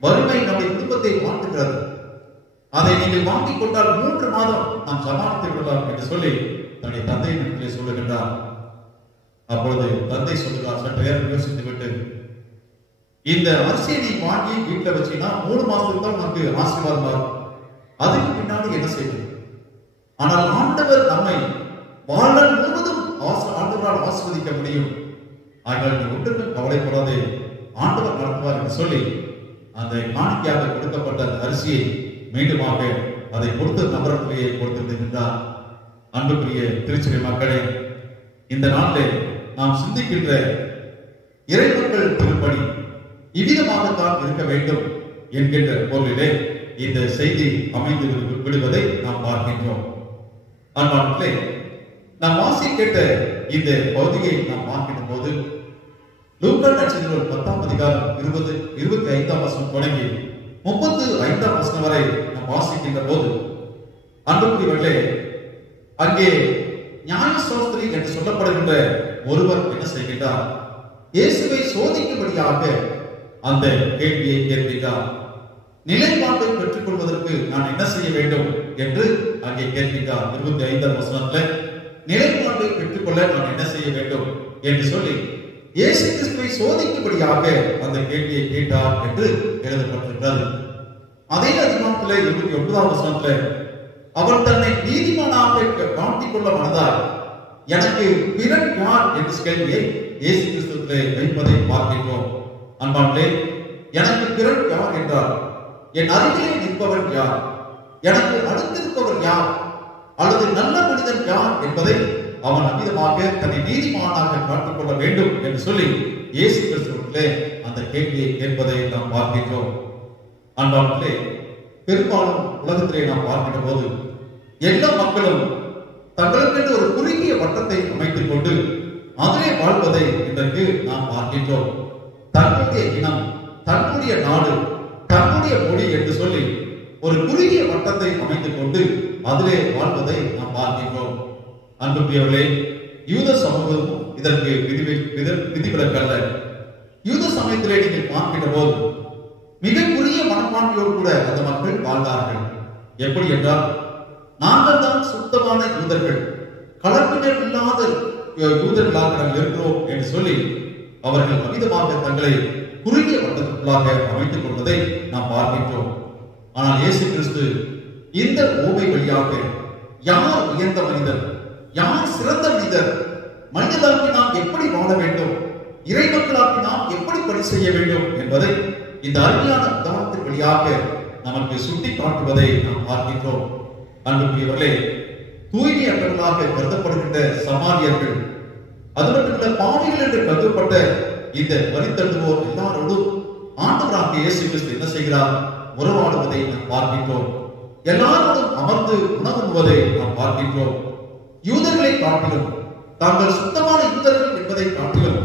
வறுமை நம்முடைய குடும்பத்தை மாற்றுகிறது, அதை நீங்கள் வாங்கிக் கொண்டால் 3 மாதம் நாம் சமாளித்து விடலாம் என்று சொல்லி தன்னுடைய தந்தையிடத்திலே சொல்லுகின்றார். அப்பொழுது தந்தை சொல்லுகிறார், சற்று நேரம் யோசித்து விட்டு, இந்த அரிசியை நீ வாங்கி வீட்டில் வச்சீங்கன்னா 3 மாசத்துக்கு தான் உனக்கு ஆசீர்வாதம் வரும், அதுக்கு பின்னாடி என்ன செய்வது? ஆனால் ஆண்டவர் நம்மை வாழ்நாள் முழுவதும் ஆண்டவரால் ஆசீர்வதிக்க முடியும், ஆகினால் நீ ஒன்றுக்கும் கவலைப்படாதே, ஆண்டவர் நடத்துவார் என்று சொல்லி அந்த காணிக்கையாக கொடுக்கப்பட்ட அந்த அரிசியை மீண்டுமாக அதை கொடுத்த நபரத்திலேயே கொடுத்து விடுகின்றார். அன்புக்குரிய திருச்சபை மக்களே, இந்த நாளிலே நாம் சிந்திக்கின்ற இறைமக்கள் திருப்பணி இவ்விதமாகத்தான் இருக்க வேண்டும் என்கின்ற பொருளிலே இந்த செய்தி அமைந்து விடுவதை நாம் பார்க்கின்றோம். அன்பார்களே, நாம் வாசி கேட்ட இந்த பகுதியை நாம் பார்க்கின்ற போது லூக்கா நட்சத்திரம் 10ஆம் அதிகாரம் 25ஆம் வசனம் தொடங்கி 35ஆம் வசனம் வரை நாம் வாசிக்கின்ற போது, அன்புக்குரியவர்களே, அங்கே நியாயசாஸ்திரி என்று சொல்லப்படுகின்ற ஒருவர் என்ன செய்கின்றார்? இயேசுவை சோதிக்கும்படியாக அந்த கேள்வியை கேட்கின்றார். நிலைப்பாட்டை பெற்றுக் கொள்வதற்கு நான் என்ன செய்ய வேண்டும் என்று அங்கே கேட்கின்றார். 25ஆம் வசனத்துல நிலைப்பாட்டை பெற்றுக்கொள்ள நான் என்ன செய்ய வேண்டும் என்று சொல்லி இயேசு கிறிஸ்துவை சோதிக்கும்படியாக அந்த கேள்வியை கேட்டார் என்று எழுதப்பட்டிருக்கிறது. அதே அதிகாரத்திலே 29ஆம் வசனத்திலே அவர் தன்னை நீதிமானாக காட்டிக்கொள்ள மனதாய் எனக்கு பிறன் யார் என்ற கேள்வியை இயேசு கிறிஸ்துவிலே வைப்பதை பார்க்கின்றோம். அன்பானே, எனக்கு பிறன் யார் என்றால் என் அருகிலே நிற்பவர் யார், எனக்கு அடுத்திருப்பவர் யார், அல்லது நல்ல மனிதன் யார் என்பதை அவன் அமிதமாக தன்னை நீதிமானாக காட்டிக்கொள்ள வேண்டும் என்று சொல்லி இயேசு கிறிஸ்துவிலே அந்த கேள்வியை கேட்பதை நாம் பார்க்கின்றோம். அன்பானே, பெரும்பாலும் உலகத்திலே நாம் பார்க்கின்ற போது எல்லா மக்களும் தங்களுக்கென்று ஒரு குறுகிய வட்டத்தை அமைத்துக் கொண்டு அதிலே வாழ்வதை இன்றைக்கு நாம் பார்க்கின்றோம். தன்னுடைய இனம், தன்னுடைய நாடு, தன்னுடைய மொழி என்று சொல்லி ஒரு குறுகிய வட்டத்தை அமைத்துக் கொண்டு அதிலே வாழ்வதை நாம் பார்க்கின்றோம். அன்புக்குரியவர்களே, யூத சமூகமும் இதற்கு விதிவிலக்கல்ல. யூத சமயத்திலே நீங்கள் பார்க்கின்ற போது மிக குறுகிய மனப்பான்மையோடு கூட அந்த மக்கள் வாழ்ந்தார்கள். எப்படி என்றால், நாங்கள் தான் சுத்தமான யூதர்கள், கலப்பினர் இல்லாத யூதர்களாக நாங்கள் இருக்கிறோம் என்று சொல்லி அவர்கள் அமிதமாக தங்களை குறுகிய வட்டத்திற்குள்ளாக அமைத்துக் கொள்வதை நாம் பார்க்கின்றோம். ஆனால் இயேசு கிறிஸ்து இந்த ஊமை வழியாக யார் உயர்ந்த மனிதர், யார் சிறந்த மனிதர், மனிதனாக்கி நாம் எப்படி வாழ வேண்டும், இறை மக்களாக்கி நாம் எப்படி பணி செய்ய வேண்டும் என்பதை இந்த அருமையான உதாரணத்தின் வழியாக நமக்கு சுட்டி காட்டுவதை நாம் பார்க்கின்றோம். அன்புக்குரியவர்களே, தூய்மையற்றவர்களாக கருதப்படுகின்ற சமாரியர்கள், அது மட்டுமல்ல பாவிகள் என்று கருதப்பட்ட இந்த வழித்தட்டுவோர் எல்லாரோடும் ஆண்டவராகிய இயேசு கிறிஸ்து என்ன செய்கிறார்? உறவாடுவதை நாம் பார்க்கின்றோம். எல்லாரோடும் அமர்ந்து உணவுவதை நாம் பார்க்கின்றோம். யூதர்களை காட்டிலும், தாங்கள் சுத்தமான யூதர்கள் என்பதை காட்டிலும்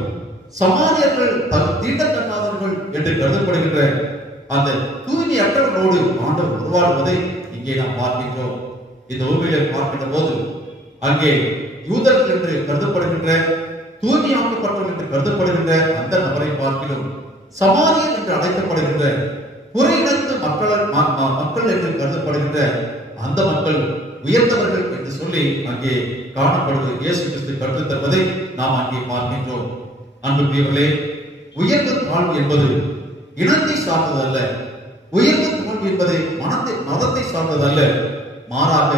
சமாரியர்கள் தீண்டத்தகாதவர்கள் என்று கருதப்படுகின்ற அந்த தூய்மையற்றவர்களோடு ஆண்டவர் உருவாடுவதை இங்கே நாம் பார்க்கின்றோம். இந்த ஊமையில பார்க்கின்ற போது அங்கே யூதர்கள் என்று கருதப்படுகின்ற, தூய்மையாக்கப்பட்டவர்கள் என்று கருதப்படுகின்ற அந்த நபரை பார்க்கிலும் சமாரியர் என்று அழைக்கப்படுகின்ற புறையிடத்து மக்கள் என்று கருதப்படுகின்ற அந்த மக்கள் உயர்ந்தவர்கள் என்று சொல்லி அங்கே காணப்படுவது இயேசு கிறிஸ்து கற்றுத் தருவதை நாம் அங்கே பார்க்கின்றோம். அன்புக்குரியவர்களே, உயர்ந்த தாழ்வு என்பது இனத்தை சார்ந்தது அல்ல. உயர்ந்த தாழ்வு என்பது மதத்தை சார்ந்தது அல்ல. மாறாக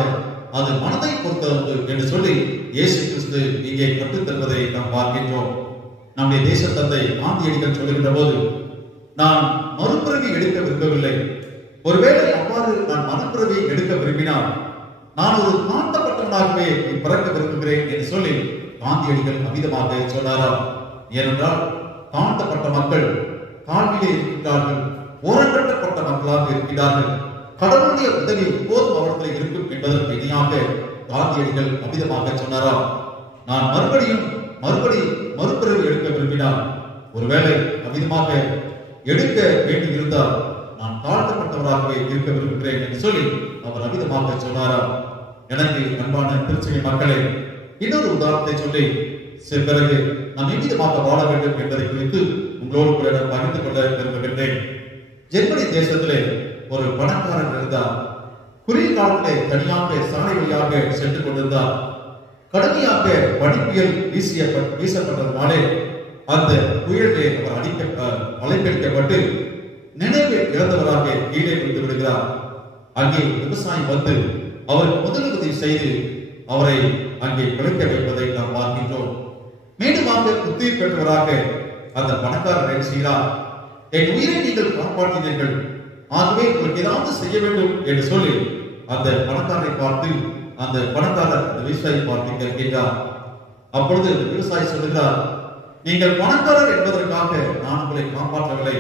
அது மனதை பொறுத்தது என்று சொல்லி இயேசு கிறிஸ்து இங்கே கற்றுத் தருவதை நாம் பார்க்கின்றோம். நம்முடைய தேச தந்தை காந்தியடிகள் சொல்லுகின்ற போது, நான் மறுபிறவி எடுக்க விரும்பவில்லை, ஒருவேளை அவ்வாறு நான் மறுபிறவி எடுக்க விரும்பினால் நான் ஒரு தாழ்த்தப்பட்டவனாகவே பிறக்க விரும்புகிறேன் என்று சொல்லி காந்தியடிகள் அமிதமாக சொன்னாராம். ஏனென்றால் தாழ்த்தப்பட்ட மக்கள் தாழ்விலே இருக்கின்றார்கள், ஓரங்கட்டப்பட்ட மக்களாக இருக்கிறார்கள். கடவுளுடைய உதவி எப்போதும் அவர்களை இருக்கும் என்பதற்கு இணையாக காந்தியடிகள் அமிதமாக சொன்னாராம். நான் மறுபிறவி எடுக்க விரும்பினால், ஒருவேளை அமிதமாக எடுக்க வேண்டி இருந்தால் நான் தாழ்த்தப்பட்டவராகவே இருக்க விரும்புகிறேன் என்று சொல்லி அவர் அமிதமாக சொன்னாராம். எனக்கு அன்பான திருச்செங்கல் மக்களே, இன்னொரு உதாரணத்தை சொல்லி பிறகு நாம் எவ்விதமாக வாழ வேண்டும் என்பதை குறித்து உங்களோடு கூட நான் பகிர்ந்து கொள்ள விரும்புகின்றேன். ஜெர்மனி தேசத்திலே ஒரு பணக்காரன் இருந்தார். குறுகிய காலத்திலே தனியாக சாலை வழியாக சென்று கொண்டிருந்தார். கடுமையாக பனிப்புயல் வீசப்பட்டதனாலே அந்த புயலிலே அவர் அலைக்கடிக்கப்பட்டு நினைவை இழந்தவராக கீழே விழுந்து விடுகிறார். அங்கே விவசாயி வந்து அவருக்கு முதலுதவி செய்து அவரை அங்கே பிழைக்க வைப்பதை நாம் பார்க்கின்றோம். மீண்டுமாக புத்துயிர் பெற்றவராக அந்த பணக்காரர் என்ன செய்கிறார்? என் உயிரை நீங்கள் காப்பாற்றினீர்கள், ஆகவே உங்களுக்கு ஏதாவது செய்ய வேண்டும் என்று சொல்லி அந்த பணக்காரரை பார்த்து அந்த பணக்காரர் அந்த விவசாயி பார்த்து கேட்கின்றார். அப்பொழுது அந்த விவசாயி சொல்லுகிறார், நீங்கள் பணக்காரர் என்பதற்காக நான் உங்களை காப்பாற்றவில்லை,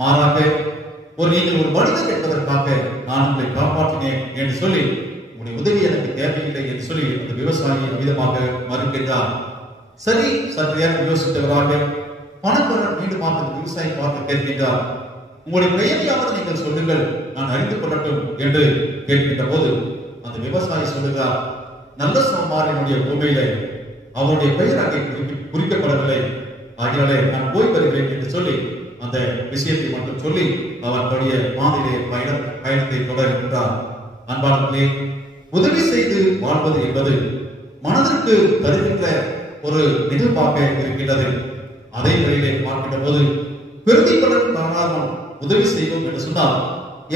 மாறாக நீங்கள் ஒரு மனிதர் என்பதற்காக நான் உங்களை காப்பாற்றினேன் என்று சொல்லி உங்களுடைய உதவி எனக்கு தேவையில்லை என்று சொல்லி அந்த விவசாயி விதமாக மறுக்கின்றார். சரி, சற்று நேரம் யோசித்தவராக பணக்காரர் மீண்டுமாக அந்த விவசாயி பார்த்து கேட்கின்றார், உங்களுடைய பெயரையாவது நீங்கள் சொல்லுங்கள், நான் அறிந்து கொள்ளட்டும் என்று கேட்கின்ற போது அந்த விவசாயி சொல்லுகிறார், நல்ல சமாரியனுடைய பூமியில அவருடைய பெயர் அங்கே குறிக்கப்படவில்லை, ஆகியாலே நான் போய் வருகிறேன் என்று சொல்லி அந்த விஷயத்தை மட்டும் சொல்லி அவர் தன்னுடைய பாதையிலே பயணத்தை தொடர்கின்றார். அன்பானவர்களே, உதவி செய்து வாழ்வது என்பது மனதிற்கு தருகின்ற ஒரு நிகழ்வாக இருக்கின்றது. அதே வழியிலே பார்க்கின்ற போது பிரதிபலன் காரணம் உதவி செய்வோம் என்று சொன்னால்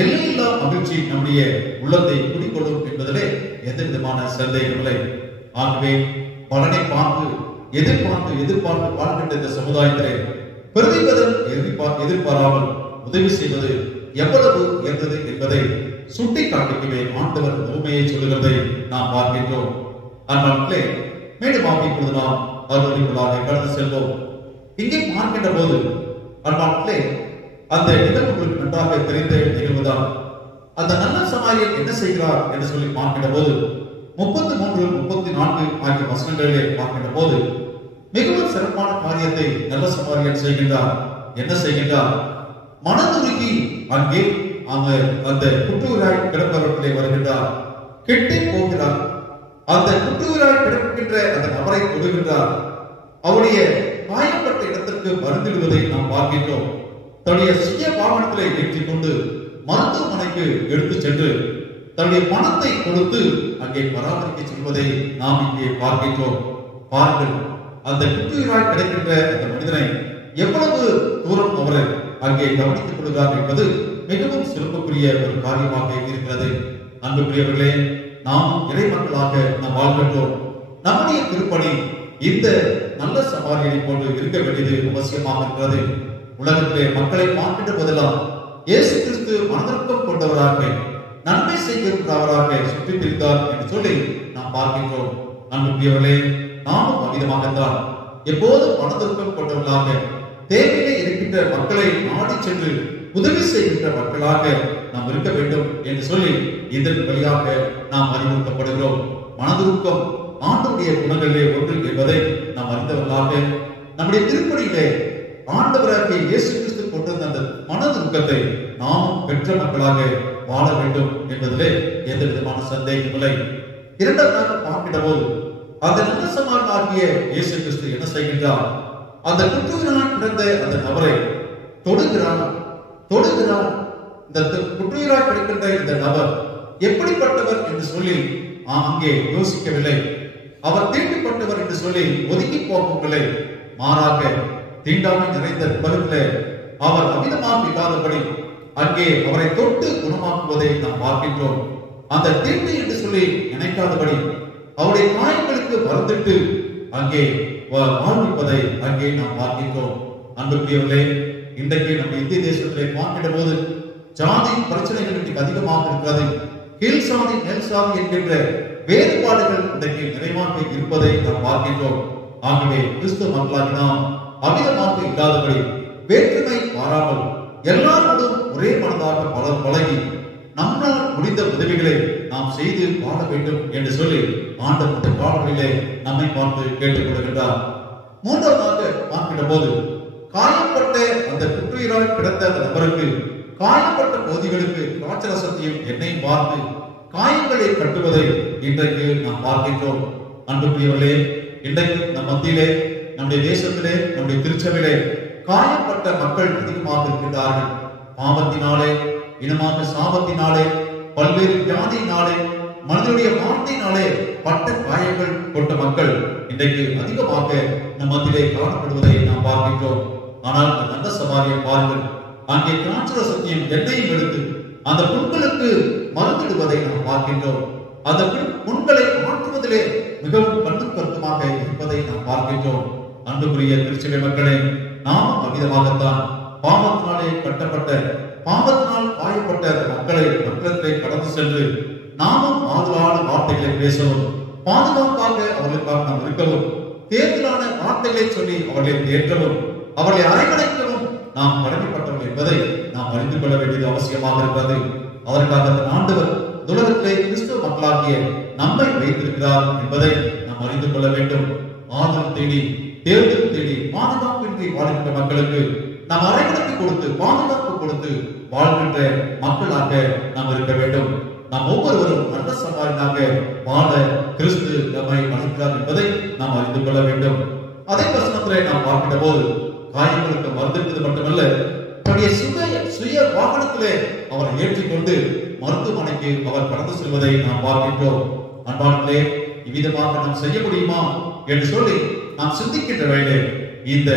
எல்லையில்லா மகிழ்ச்சி நம்முடைய உள்ளத்தை குடிக்கொள்ளும் என்பதிலே எந்த விதமான சந்தேகமில்லை. ஆகவே பலனை பார்த்து எதிர்பார்த்து வாழ்கின்ற இந்த சமுதாயத்திலே பிரதிபலன் எதிர்பாராமல் உதவி செய்வது எவ்வளவு உயர்ந்தது என்பதை சுட்டி காட்டிக்கவே ஆண்டவர் உண்மையை சொல்லுகிறதை நாம் பார்க்கின்றோம். அன்பார்களே, மீண்டும் இப்பொழுது நாம் அவர்களுக்குள்ளாக கடந்து செல்வோம். இங்கே பார்க்கின்ற போது அன்பார்களே, அந்த நிகழ்வு உங்களுக்கு நன்றாக தெரிந்த நிகழ்வுதான். அந்த நல்ல சமாரியன் என்ன செய்கிறார் என்று சொல்லி பார்க்கின்ற போது 33, 34 ஆகிய வசனங்களிலே பார்க்கின்ற போது மிகவும் சிறப்பான காரியத்தை நல்ல சமாரியன் செய்கின்றார். என்ன செய்கின்றார்? மனதுருகி அங்கே அந்த குற்றூராய் கிடப்பவர்களை வருகின்றார், கெட்டி போகிறார். அந்த குற்றூராய் கிடக்கின்ற அந்த நபரை தொடுகின்றார். அவருடைய காயப்பட்ட இடத்திற்கு மருந்திடுவதை நாம் பார்க்கின்றோம். தன்னுடைய சுய வாகனத்திலே ஏற்றிக் கொண்டு மருத்துவமனைக்கு எடுத்து சென்று தன்னுடைய பணத்தை கொடுத்து அங்கே பராமரிக்க செல்வதை நாம் இங்கே பார்க்கின்றோம். பாருங்கள், அந்த குற்றூராய் கிடைக்கின்ற அந்த மனிதனை எவ்வளவு தூரம் அவரை அங்கே கவனித்துக் கொள்கிறார் என்பது மிகவும் சிறப்புக்குரிய ஒரு காரியமாக இருக்கிறது. அன்புக்குரியவர்களே, நாம் இறை மக்களாக நாம் வாழ்கின்றோம். நம்முடைய திருப்பணி இந்த நல்ல சமாரியனை போன்று இருக்க வேண்டியது அவசியமாக இருக்கிறது. உலகத்திலே மக்களை பார்க்கின்ற போதெல்லாம் இயேசு கிறிஸ்து மனதிற்கம் கொண்டவராக நன்மை செய்கின்றவராக சுற்றி திரிந்தார் என்று சொல்லி நாம் பார்க்கின்றோம். அன்புக்குரியவர்களே, நாமும் அமிதமாகத்தான் எப்போதும் மனதிற்கம் கொண்டவர்களாக தேவையிலே இருக்கின்ற மக்களை நாடி சென்று உதவி செய்கின்ற மக்களாக நாம் இருக்க வேண்டும் என்று சொல்லி இதன் வழியாக நாம் அறிவுறுத்தப்படுகிறோம். மனதுருக்கம் ஆண்டவருடைய குணங்களிலே ஒன்று என்பதை நாம் அறிந்தவர்களாக நம்முடைய திருப்பணியிலே ஆண்டவராகிய இயேசு கிறிஸ்து கொண்டிருந்த அந்த மனதுருக்கத்தை நாமும் பெற்ற மக்களாக வாழ வேண்டும் என்பதிலே எந்த விதமான சந்தேகமில்லை. இரண்டாவதாக பார்க்கின்ற போது அந்த நல்ல சமாரியனாகிய இயேசு கிறிஸ்து என்ன செய்கின்றார்? அந்த குற்றூராய் கிடந்த அந்த நபரை தொடுகிறார். இந்த குற்றூராய் கிடக்கின்ற இந்த நபர் எப்படிப்பட்டவர் என்று சொல்லி அங்கே யோசிக்கவில்லை. அவர் தீண்டுப்பட்டவர் என்று சொல்லி ஒதுக்கி போகவில்லை. மாறாக தீண்டாமை நிறைந்த உலகத்திலே அவர் அமிதமாக இல்லாதபடி அங்கே அவரை தொட்டு குணமாக்குவதை நாம் பார்க்கின்றோம். அந்த தீண்டு என்று சொல்லி நினைக்காதபடி அவருடைய காயங்களுக்கு மருந்திட்டு அங்கே வாழ்விப்பதை அங்கே நாம் பார்க்கின்றோம். அன்புக்குரியவர்களே, இன்றைக்கு நம்ம இந்திய தேசத்திலே பார்க்கின்ற போது ஜாதி பிரச்சனைகள் இன்றைக்கு அதிகமாக இருக்கிறது. கீழ் சாதி மேல் சாதி என்கின்ற வேறுபாடுகள் இன்றைக்கு நிறைவாக இருப்பதை நாம் பார்க்கின்றோம். ஆகவே கிறிஸ்துவ மக்களாக நாம் அமிதமாக இல்லாதபடி வேற்றுமை மாறாமல் எல்லாரோடும் ஒரே மனதாக பழகி நம்மால் முடிந்த உதவிகளை நாம் செய்து வாழ வேண்டும் என்று சொல்லி ஆண்டவருடைய பாடலிலே நம்மை பார்த்து கேட்டுக் கொள்கின்றார். மூன்றாவதாக பார்க்கின்ற போது காயப்பட்ட அந்த குற்றூராய் கிடந்த அந்த நபருக்கு காயப்பட்ட பகுதிகளுக்கு திராட்சரசத்தையும் எண்ணெயும் பார்த்து காயங்களை கட்டுவதை இன்றைக்கு நாம் பார்க்கின்றோம். அன்புக்குரியவர்களே, இன்றைக்கு நம் மத்தியிலே, நம்முடைய தேசத்திலே, நம்முடைய திருச்சபையிலே காயப்பட்ட மக்கள் அதிகமாக இருக்கின்றார்கள். பாவத்தினாலே, இனமாக சாபத்தினாலே, பல்வேறு வியாதியினாலே, மனிதனுடைய வார்த்தையினாலே பட்ட காயங்கள் கொண்ட மக்கள் இன்றைக்கு அதிகமாக நம் மத்தியிலே காணப்படுவதை நாம் பார்க்கின்றோம். ஆனால் நல்ல சமாரியன் பாருங்கள், அங்கே திராட்சரசத்தையும் எண்ணெயும் எடுத்து அந்த புண்களுக்கு மருந்திடுவதை நாம் பார்க்கின்றோம். அந்த புண்களை மாற்றுவதிலே மிகவும் கண்ணும் கருத்துமாக இருப்பதை நாம் பார்க்கின்றோம். அன்புக்குரிய திருச்சபை மக்களே, நாமும் அமிதமாகத்தான் பாவத்தினாலே கட்டப்பட்ட, பாவத்தினால் காயப்பட்ட மக்களை மக்களத்தை கடந்து சென்று நாமும் ஆதரவான வார்த்தைகளை பேசவும், பாதுகாப்பாக அவர்களுக்காக நாம் இருக்கவும், தேர்தலான வார்த்தைகளை சொல்லி அவர்களை தேற்றவும், அவர்களை அரவணைக்கவும் நாம் கடமைப்பட்டவர்கள் என்பதை நாம் அறிந்து கொள்ள வேண்டியது அவசியமாக இருக்கிறது. அதற்காக ஆண்டவர் உலகத்திலே கிறிஸ்துவ மக்களாகிய நம்மை வைத்திருக்கிறார் என்பதை நாம் அறிந்து கொள்ள வேண்டும். ஆதரவு தேடி, தேர்தல் தேடி, பாதுகாப்பின்றி வாழ்கின்ற மக்களுக்கு நாம் அரவணைப்பு கொடுத்து, பாதுகாப்பு கொடுத்து வாழ்கின்ற மக்களாக நாம் இருக்க வேண்டும். நாம் ஒவ்வொருவரும் நல்ல சமாரியனாக வாழ கிறிஸ்து நம்மை அழைக்கிறார் என்பதை நாம் அறிந்து கொள்ள வேண்டும். அதே வசனத்திலே நாம் பார்க்கின்ற போது காயங்களுக்கு மருந்திட்டது மட்டுமல்ல, தன்னுடைய சுய வாகனத்திலே அவரை ஏற்றிக்கொண்டு மருத்துவமனைக்கு அவர் கடந்து செல்வதை நாம் பார்க்கின்றோம். அன்பானே, இவ்விதமாக நாம் செய்ய முடியுமா என்று சொல்லி நாம் சிந்திக்கின்ற வேளை இந்த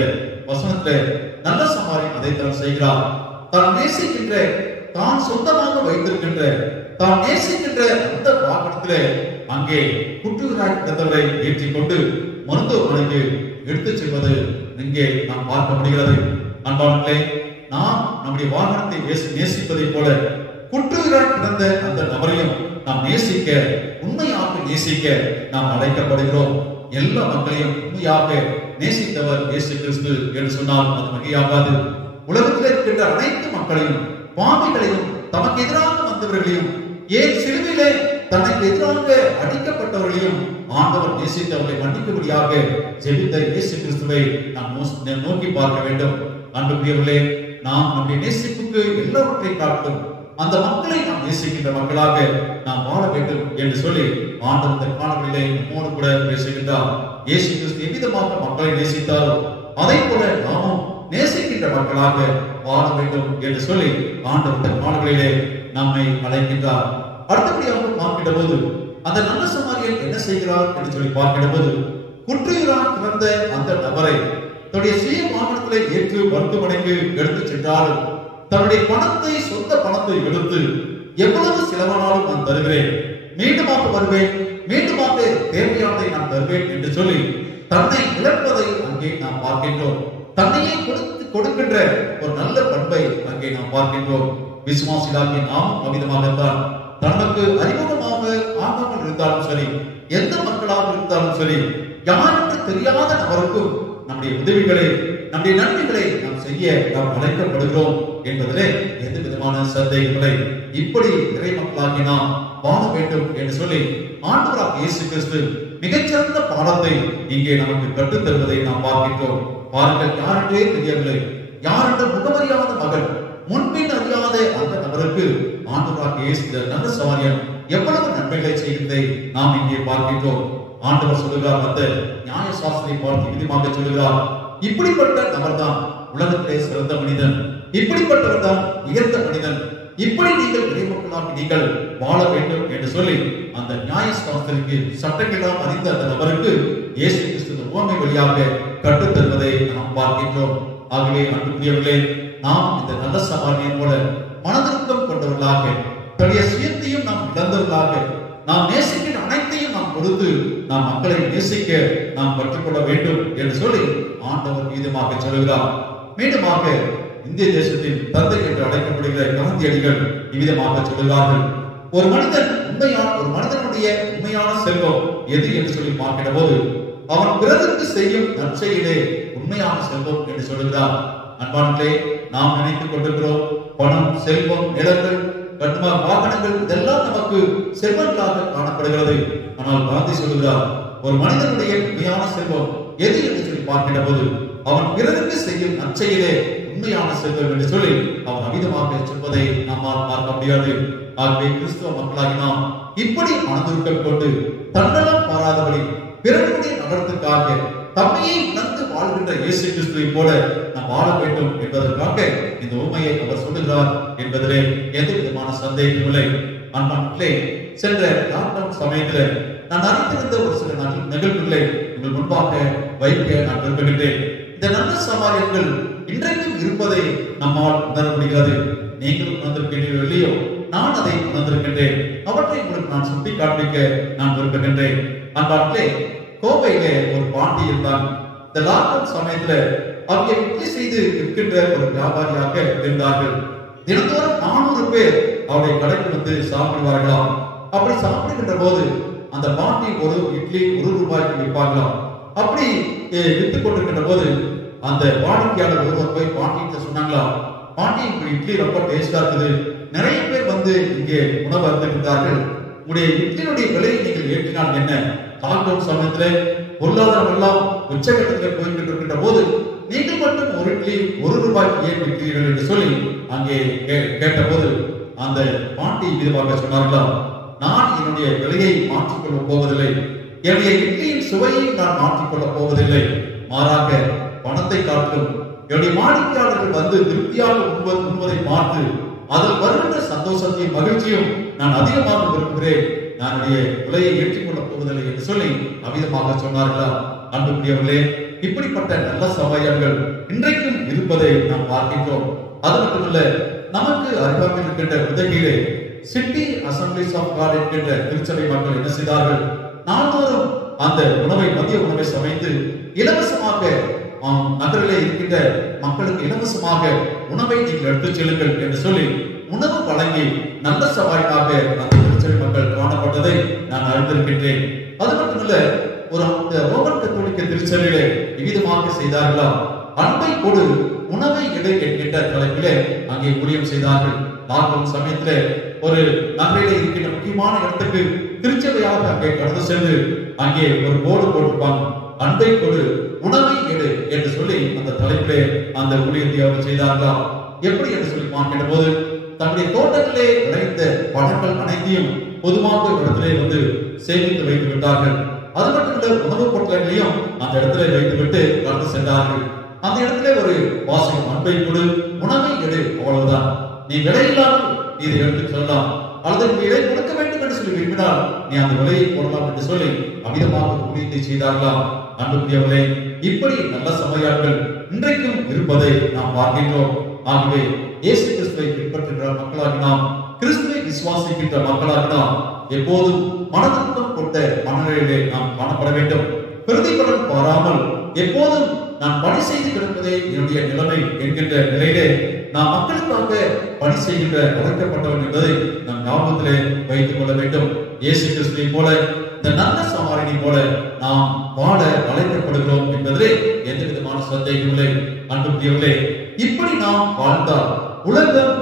வசனத்திலே நல்ல சமாரியன் அதைத்தான் செய்கிறார். தான் நேசிக்கின்ற, தான் சொந்தமாக வைத்திருக்கின்ற, தான் நேசிக்கின்ற அந்த வாகனத்திலே அங்கே குற்றுகிறாய் கிடந்தவரை ஏற்றிக் கொண்டு மருத்துவமனைக்கு எடுத்துச் செல்வது இங்கே நாம் பார்க்க முடிகிறது. அன்பானவர்களே, நாம் நம்முடைய வாகனத்தை நேசிப்பதை போல குற்றுகிறாய் கிடந்த அந்த நபரையும் நாம் நேசிக்க, உண்மையாக நேசிக்க நாம் அழைக்கப்படுகிறோம். எல்லா மக்களையும் உண்மையாக நேசித்தவர் இயேசு கிறிஸ்து என்று சொன்னால் அது மிகையாகாது. உலகத்தில் இருக்கின்ற அனைத்து மக்களையும், பாவிகளையும், தமக்கு எதிராக வந்தவர்களையும், ஏன் சிலுவையிலே தனக்கு எதிராக அடிக்கப்பட்டவர்களையும் ஆண்டவர் நேசித்தவர்களை மன்னிக்கும்படியாக ஜெபித்த இயேசு கிறிஸ்துவை நாம் நோக்கி பார்க்க வேண்டும். அன்புக்குரியவர்களே, நாம் நம்முடைய நேசிப்புக்கு எல்லாவற்றை காட்டும் அந்த மக்களை நாம் நேசிக்கின்ற மக்களாக நாம் வாழ வேண்டும் என்று சொல்லி ஆண்டவர் இந்த காலங்களிலே நம்மோடு கூட பேசுகின்றார். இயேசு கிறிஸ்து எவ்விதமாக மக்களை நேசித்தாரோ அதை போல நாமும் நேசிக்கின்ற மக்களாக வாழ வேண்டும் என்று சொல்லி ஆண்டவர் இந்த காலங்களிலே நம்மை அழைக்கின்றார். அடுத்தபடியாக பார்க்கின்ற போது அந்த நல்ல சமாரியன் என்ன செய்கிறார் என்று சொல்லி பார்க்கின்ற போது, குற்றுகிறான் கிடந்த அந்த நபரை தன்னுடைய சுய வாகனத்திலே ஏற்று மருத்துவமனைக்கு எடுத்துச் சென்றாலும் தன்னுடைய பணத்தை, சொந்த பணத்தை எடுத்து எவ்வளவு செலவானாலும் நான் தருகிறேன், மீண்டுமாக வருவேன், மீண்டுமாக தேவையானதை நான் தருவேன் என்று சொல்லி தன்னை இழப்பதை அங்கே நாம் பார்க்கின்றோம். தன்னையே கொடுக்கின்ற ஒரு நல்ல பண்பை அங்கே நாம் பார்க்கின்றோம். விசுவாசிகளாகிய நாமும் அவ்விதமாகத்தான் தனக்கு அறிமுகமாக ஆகாமல் இருந்தாலும் சரி, எந்த மக்களாக இருந்தாலும் சரி, யாருக்கு தெரியாத நபருக்கும் நம்முடைய உதவிகளை, நம்முடைய நன்மைகளை நாம் செய்ய நாம் அழைக்கப்படுகிறோம் என்பதிலே எந்த விதமான சந்தேகங்களை இப்படி இறை மக்களாகி நாம் வாழ வேண்டும் என்று சொல்லி ஆண்டவராகிய இயேசு கிறிஸ்து மிகச்சிறந்த பாடத்தை இங்கே நமக்கு கற்றுத் தருவதை நாம் பார்க்கின்றோம். பாருங்கள், யாருக்கே தெரியவில்லை, யாருடைய முகமறியாத மகள், முன்பின் அறியாத அந்த நபருக்கு ஆண்டவராகிய இயேசு நல்ல சமாரியன் எவ்வளவு நன்மைகளை செய்கிறதை நாம் இங்கே பார்க்கின்றோம். ஆண்டவர் சொல்லுகிறார், அந்த நியாய சாஸ்திரை பார்த்து விதமாக சொல்லுகிறார், இப்படிப்பட்ட நபர் தான் உலகத்திலே சிறந்த மனிதன், இப்படிப்பட்டவர் தான் உயர்ந்த மனிதன், இப்படி நீங்கள் இறைமக்களாக நீங்கள் வாழ வேண்டும் என்று சொல்லி அந்த நியாய சாஸ்திரிக்கு சட்டங்களால் அறிந்த அந்த நபருக்கு இயேசு கிறிஸ்து உவமை வழியாக கற்றுத் தருவதை நாம் பார்க்கின்றோம். ஆகவே அன்புக்குரியவர்களே, நாம் இந்த நல்ல சமாரியன் போல மனதிருக்கம் கொண்டவர்களாக, தன்னுடைய சுயத்தையும் நாம் இழந்தவர்களாக, நாம் நேசிக்கிற அனைத்தையும் நாம் கொடுத்து நாம் மக்களை நேசிக்க நாம் கற்றுக்கொள்ள வேண்டும் என்று சொல்லி ஆண்டவர் மீதமாக சொல்லுகிறார். மீண்டுமாக இந்திய தேசத்தின் தந்தை என்று அழைக்கப்படுகிற காந்தியடிகள் இவ்விதமாக சொல்லுகிறார்கள், ஒரு மனிதனுடைய உண்மையான செல்வம் எது என்று சொல்லி பார்க்கிற போது அவன் பிறருக்கு செய்யும் நற்செயலே உண்மையான செல்வம் என்று சொல்லுகிறார். அன்பானே, நாம் நினைத்துக் கொண்டிருக்கிறோம் பணம், செல்வம், நிலங்கள், வாகனங்கள் இதெல்லாம் நமக்கு செல்வங்களாக காணப்படுகிறது. ஆனால் காந்தி சொல்லுகிறார், ஒரு மனிதனுடைய உண்மையான செல்வம் எது என்று சொல்லி பார்க்கிற போது அவன் பிறருக்கு செய்யும் நற்செயலே உண்மையான செல்வம் என்று சொல்லி அவன் அமிதமாக சொல்வதை நம்மால் பார்க்க முடியாது. ஆகவே கிறிஸ்துவ மக்களாகி நாம் இப்படி மனதுருக்கம் கொண்டு தன்னலம் பாராதபடி பிறருடைய நலத்துக்காக தம்மையை உணர்ந்து வாழ்கின்ற இயேசு கிறிஸ்துவை போல நாம் வாழ வேண்டும் என்பதற்காக இந்த உண்மையை அவர் சொல்லுகிறார் என்பதிலே எந்த விதமான சந்தேகம் இல்லை. அன்பானவர்களே, சென்ற லாக்டவுன் சமயத்தில் நான் அறிந்திருந்த ஒரு சில நிகழ்வுகளை உங்கள் முன்பாக வைக்க நான் விரும்புகின்றேன். இந்த நல்ல சமாரியர்கள் இன்றைக்கும் இருப்பதை நம்மால் உணர முடிகிறது. நீங்களும் உணர்ந்திருக்கின்றீர்கள் இல்லையோ? நான் அதை உணர்ந்திருக்கின்றேன். அவற்றை உங்களுக்கு நான் சுட்டி காண்பிக்க நான் விரும்புகின்றேன். அன்பானவர்களே, கோவையிலே ஒரு பாண்டி இருந்தான். இந்த லாக்டவுன் சமயத்துல அவங்க இட்லி செய்து விற்கின்ற ஒரு வியாபாரியாக இருந்தார்கள். தினந்தோறும் 400 பேர் அவருடைய கடைக்கு வந்து சாப்பிடுவார்களாம். அப்படி சாப்பிடுகின்ற போது அந்த பாண்டி ஒரு இட்லி 1 ரூபாய்க்கு விற்பார்களாம். அப்படி விற்று கொண்டிருக்கின்ற போது அந்த வாடிக்கையாளர் ஒருவர் போய் பாண்டிகிட்ட சொன்னாங்களா, பாண்டி இட்லி ரொம்ப டேஸ்டா இருக்குது, நிறைய பேர் வந்து இங்கே உணவு அருந்துகின்றார்கள், உங்களுடைய இட்லியினுடைய விலையை நீங்கள் ஏற்றினால் என்ன? லாக்டவுன் சமயத்திலே பொருளாதாரம் எல்லாம் உச்சகட்டத்தில் போய்கிட்டு போது நீங்கள் மட்டும் ஒரு இட்லி 1 ரூபாய்க்கு ஏன் விற்கிறீர்கள் என்று சொல்லி அங்கே கேட்டபோது அந்த பாண்டி விதமாக சொன்னார்களா, நான் என்னுடைய விலையை மாற்றிக்கொள்ள போவதில்லை, என்னுடைய இட்லியின் சுவையை நான் மாற்றிக்கொள்ள போவதில்லை, மாறாக பணத்தை காட்டும் என்னுடைய வாடிக்கையாளர்கள் வந்து திருப்தியாக உண்பதை பார்த்து அதில் வருகின்ற சந்தோஷத்தையும் மகிழ்ச்சியும் நான் அதிகமாக விரும்புகிறேன், நான் விலையை ஏற்றுக்கொள்ளப் போவதில்லை என்று சொல்லி அமிதமாக சொன்னார்களா? அன்புக்குரியவர்களே, இப்படிப்பட்ட நல்ல சமயங்கள் இன்றைக்கும் இருப்பதை நாம் பார்க்கின்றோம். அது மட்டுமல்ல, நமக்கு அருகாமையில் இருக்கின்ற உதகையிலே சிட்டி அசம்பிளிஸ் ஆஃப் காட் என்கின்ற திருச்சபை மக்கள் என்ன செய்தார்கள்? நாள்தோறும் அந்த உணவை, மதிய உணவை சமைத்து இலவசமாக நகரிலே இருக்கின்ற மக்களுக்கு இலவசமாக உணவை நீங்கள் எடுத்துச் செல்லுங்கள் என்று சொல்லி உணவு வழங்கி நல்ல சவாரியாக அந்த திருச்சபை மக்கள் காணப்பட்டதை நான் அறிந்திருக்கின்றேன். அது மட்டுமல்ல, ஒரு ரோமன் கத்தோலிக்க திருச்சபையிலே விகிதமாக செய்தார்களா, அன்பை கொடு உணவை எடு என்கின்ற தலைப்பிலே அங்கே ஊழியம் செய்தார்கள். லாக்டவுன் சமயத்திலே ஒரு நகரிலே இருக்கின்ற முக்கியமான இடத்துக்கு திருச்சபையாக அங்கே கடந்து சென்று அங்கே ஒரு போர்டு போட்டிருப்பாங்க, அன்பை கொடு உணவை எடு என்று சொல்லி அந்த தலைப்பிலே அந்த ஊழியத்தை அவர் செய்தார்களா. எப்படி என்று சொல்லி பார்க்கின்ற போது தன்னுடைய தோட்டத்திலே விளைந்த பழங்கள் அனைத்தையும் பொதுவாக இடத்திலே வந்து சேமித்து வைத்து விட்டார்கள். அது மட்டுமல்ல, உணவுப் பொருட்களையும் அந்த இடத்திலே வைத்துவிட்டு கடந்து சென்றார்கள். அந்த இடத்திலே ஒரு வாசகம், அன்பை கொடு உணவை எடு, அவ்வளவுதான். நீ விலையில்லாமல் இதை எடுத்து சொல்லலாம், அல்லது நீ விலை கொடுக்க வேண்டும் என்று சொல்லி விரும்பினால் நீ அந்த விலையை போடலாம் என்று சொல்லி அமிதமாக ஊழியத்தை செய்தார்களாம். அன்புக்குரியவர்களே, இப்படி நல்ல சமயாட்கள் இன்றைக்கும் இருப்பதை நாம் பார்க்கின்றோம். ஆகவே இயேசு கிறிஸ்துவை பின்பற்றுகிற மக்களாக நாம், கிறிஸ்துவை விசுவாசிக்கின்ற மக்களாக நாம் எப்போதும் மனதுக்கம் கொண்ட மனநிலையிலே நாம் காணப்பட வேண்டும். பிரதிபலன் பாராமல் எப்போதும் நான் பணி செய்து கிடப்பதே என்னுடைய நிலைமை என்கின்ற நிலையிலே நாம் மக்களுக்காக பணி செய்கின்ற அழைக்கப்பட்டவன் என்பதை நம் ஞாபகத்திலே வைத்துக் கொள்ள வேண்டும். இயேசு கிறிஸ்துவை போல, இந்த நல்ல சமாரியனை போல நாம் வாழ அழைக்கப்படுகிறோம் என்பதிலே எந்த விதமான சந்தேகமில்லை. அன்புக்குரியவர்களே, இப்படி நாம் வாழ்ந்தால் உலகம்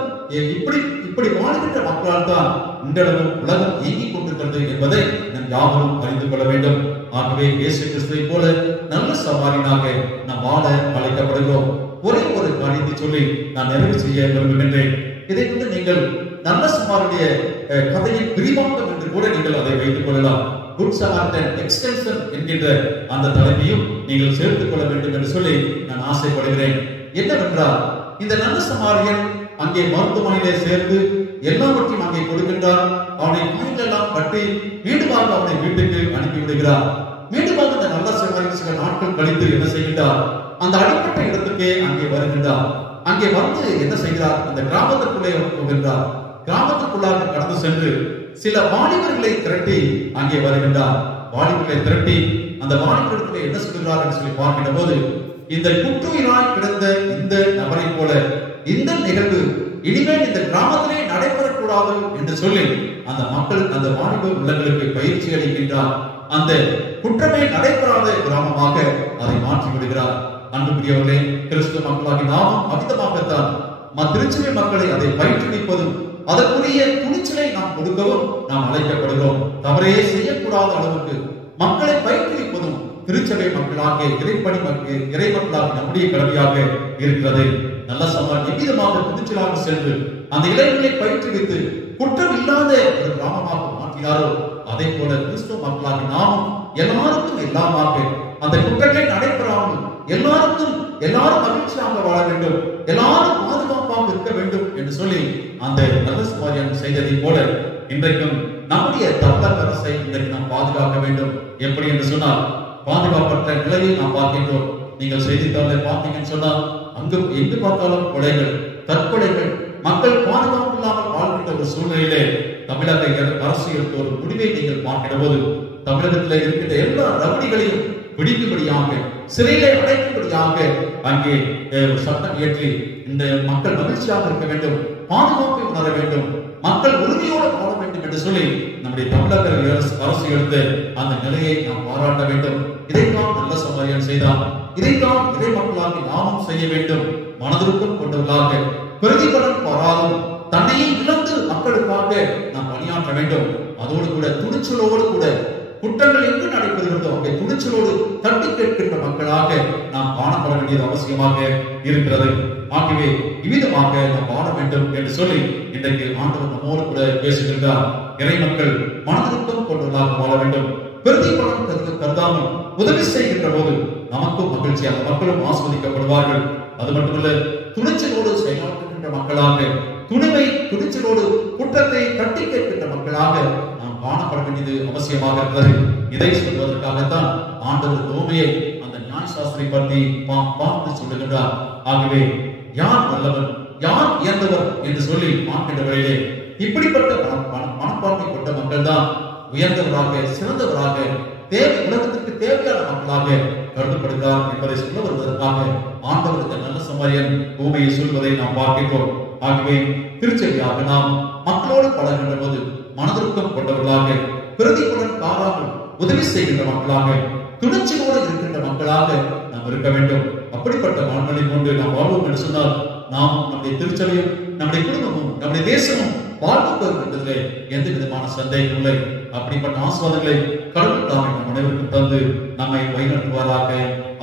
இப்படி வாழ்கின்ற மக்களால் தான் இன்றளவும் உலகம் இயங்கிக் கொண்டிருக்கிறது என்பதை நம் யாவரும் அறிந்து கொள்ள வேண்டும். ஆகவே இயேசு கிறிஸ்துவை போல நல்ல சவாரினாக நாம் வாழ அழைக்கப்படுகிறோம். ஒரே ஒரு காரியத்தை சொல்லி நான் நிறைவு செய்ய விரும்புகின்றேன். இதை கொண்டு நீங்கள் நல்ல சமாரியுடைய கதையின் விரிவாக்கம் என்று கூட நீங்கள் அதை வைத்துக் கொள்ளலாம். குட் சமாரிட்டன் எக்ஸ்டென்ஷன் என்கின்ற அந்த தலைமையும் நீங்கள் சேர்த்துக் கொள்ள வேண்டும் என்று சொல்லி நான் ஆசைப்படுகிறேன். என்னவென்றால், இந்த நல்ல சமாரியன் அங்கே மருத்துவமனையிலே சேர்த்து எல்லாவற்றையும் அங்கே கொடுக்கின்றார். அவனை காய்களெல்லாம் கட்டி மீண்டுமாக அவனை வீட்டுக்கு அனுப்பி விடுகிறார். மீண்டுமாக இந்த நல்ல சமாரியன் சில நாட்கள் கழித்து என்ன செய்கின்றார்? அந்த அடிப்பட்ட இடத்துக்கே அங்கே வருகின்றார். அங்கே வந்து என்ன செய்கிறார்? அந்த கிராமத்துக்குள்ளே போகின்றார். கிராமத்துக்குள்ளாக கடந்து சென்று சில வாலிபர்களை திரட்டி அங்கே வருகின்றார். வாலிபர்களை திரட்டி அந்த வாலிபர்களை என்ன சொல்கிறார் என்று சொல்லி பார்க்கின்ற போது, இந்த குற்றுயிராய் கிடந்த இந்த நபரை போல இந்த நிகழ்வு இனிமேல் இந்த கிராமத்திலே நடைபெறக்கூடாது என்று சொல்லி அந்த மக்கள், அந்த வாலிப உள்ளங்களுக்கு பயிற்சி அளிக்கின்றார். அந்த குற்றமே நடைபெறாத கிராமமாக அதை மாற்றி விடுகிறார். அன்புக்குரியவர்களே, கிறிஸ்துவ மக்களாகி நாமும் அமிதமாகத்தான் திருச்சபை மக்களை அதை பயிற்றுவிப்பதும் அதற்குரிய துணிச்சலை நாம் கொடுக்கவும் நாம் அழைக்கப்படுகிறோம். தவறே செய்யக்கூடாத அளவுக்கு மக்களை பயிற்றுவிப்பதும் திருச்சபை மக்களாகிய இறை மக்களாக நம்முடைய கடமையாக இருக்கிறது. நல்ல சமார் எவ்விதமாக துணிச்சலாக சென்று அந்த இளைஞர்களை பயிற்றுவித்து குற்றம் இல்லாத ஒரு கிராமமாக மாற்றினாரோ, அதே போல கிறிஸ்துவ மக்களாக நாமும் எல்லாருக்கும் எல்லாமாக அந்த குற்றங்கள் நடைபெறாமல் எல்லாரும் மகிழ்ச்சியாக வாழ வேண்டும், எல்லாரும் பாதுகாப்பாக இருக்க வேண்டும் என்று சொல்லி அந்த நல்ல சமாரியான் செய்ததை போல இன்றைக்கும் நம்முடைய தமிழக அரசை இன்றைக்கு நாம் பாதுகாக்க வேண்டும். எப்படி என்று சொன்னால், பாதுகாப்பற்ற நிலையை நாம் பார்க்கின்றோம். நீங்கள் செய்தித்தாளை பார்த்தீங்கன்னு சொன்னால் அங்கு எங்கு பார்த்தாலும் கொலைகள், தற்கொலைகள், மக்கள் பாதுகாப்பு இல்லாமல் வாழ்கின்ற ஒரு சூழ்நிலையிலே தமிழக அரசு எடுத்த ஒரு முடிவை நீங்கள் பார்க்கிற போது, தமிழகத்தில் இருக்கின்ற எல்லா ரவுடிகளையும் பிடிக்கும்படியாக, சிறையிலே அடைக்கும்படியாக அங்கே சட்டம் இயற்றி இந்த மக்கள் மகிழ்ச்சியாக இருக்க வேண்டும், பாதுகாப்பை உணர வேண்டும், மக்கள் உறுதியோடு வாழ வேண்டும் என்று சொல்லி நம்முடைய தமிழக அரசு எடுத்த அந்த நிலையை நாம் பாராட்ட வேண்டும். இதைத்தான் நல்ல சமாரியான் செய்தார். இதைத்தான் இறை மக்களாக நாமும் செய்ய வேண்டும். மனதிற்கும் கொண்டவர்களாக, பிரதிபலன் பாராதும் தன்னையே இழந்து மக்களுக்காக நாம் பணியாற்ற வேண்டும். அதோடு கூட துணிச்சலோடு கூட குற்றங்கள் எங்கு நடைபெறுகிறதோ அங்கே துணிச்சலோடு தட்டி கேட்கின்ற மக்களாக நாம் காணப்பட வேண்டியது அவசியமாக இருக்கிறது. ஆகவே இவ்விதமாக நாம் வாழ வேண்டும் என்று சொல்லி இன்றைக்கு ஆண்டவர் நம்மோடு கூட பேசுகின்றார். இறை மக்கள் மனதிற்கும் கொண்டவர்களாக வாழ வேண்டும். பிரதிபலன் கருதாமல் உதவி செய்கின்ற போது நமக்கும் மகிழ்ச்சி, அந்த மக்களும் ஆஸ்வதிக்கப்படுவார்கள். அது மட்டுமல்ல, துணிச்சலோடு செயலாற்றுகின்ற மக்களாக, துணிச்சலோடு குற்றத்தை தட்டி கேட்கின்ற மக்களாக நாம் காணப்பட வேண்டியது அவசியமாக இருக்கிறது. இதை சொல்வதற்காகத்தான் ஆண்டவர் தோமையை அந்த நியாயசாஸ்திர பரிசுத்தாஸ்திரி பற்றி பார்த்து சொல்லுகின்றார். ஆகவே யார் வல்லவன், யார் உயர்ந்தவர் என்று சொல்லி பார்க்கின்ற வேளையிலே இப்படிப்பட்ட மனப்பான்மை கொண்ட மக்கள் தான் உயர்ந்தவராக, சிறந்தவராக, உலகத்திற்கு தேவையான மக்களாக கருதப்படுகிறார் என்பதை சொல்ல வருவதற்காக ஆண்டவர் இந்த நல்ல சமாரியன் பூமியை சொல்வதை நாம் பார்க்கிறோம். ஆகவே திருச்செவியாக நாம் மக்களோடு பழகின்ற போது மனதிற்கும் கொண்டவர்களாக, பிரதிபலன் காணாமல் உதவி செய்கின்ற மக்களாக, துணிச்சலோடு இருக்கின்ற மக்களாக நாம் இருக்க வேண்டும். அப்படிப்பட்ட மனநிலை கொண்டு நாம் வாழ்வோம் என்று சொன்னால் நாம் நம்முடைய திருச்சபையும் நம்முடைய குடும்பமும் நம்முடைய தேசமும் வாழ்வு என்பதிலே எந்த விதமான சந்தேகம் இல்லை. அப்படிப்பட்ட ஆசீர்வாதங்களை கடவுள் தாமே நம் அனைவருக்கும் தந்து நம்மை வழிநடத்துவாராக.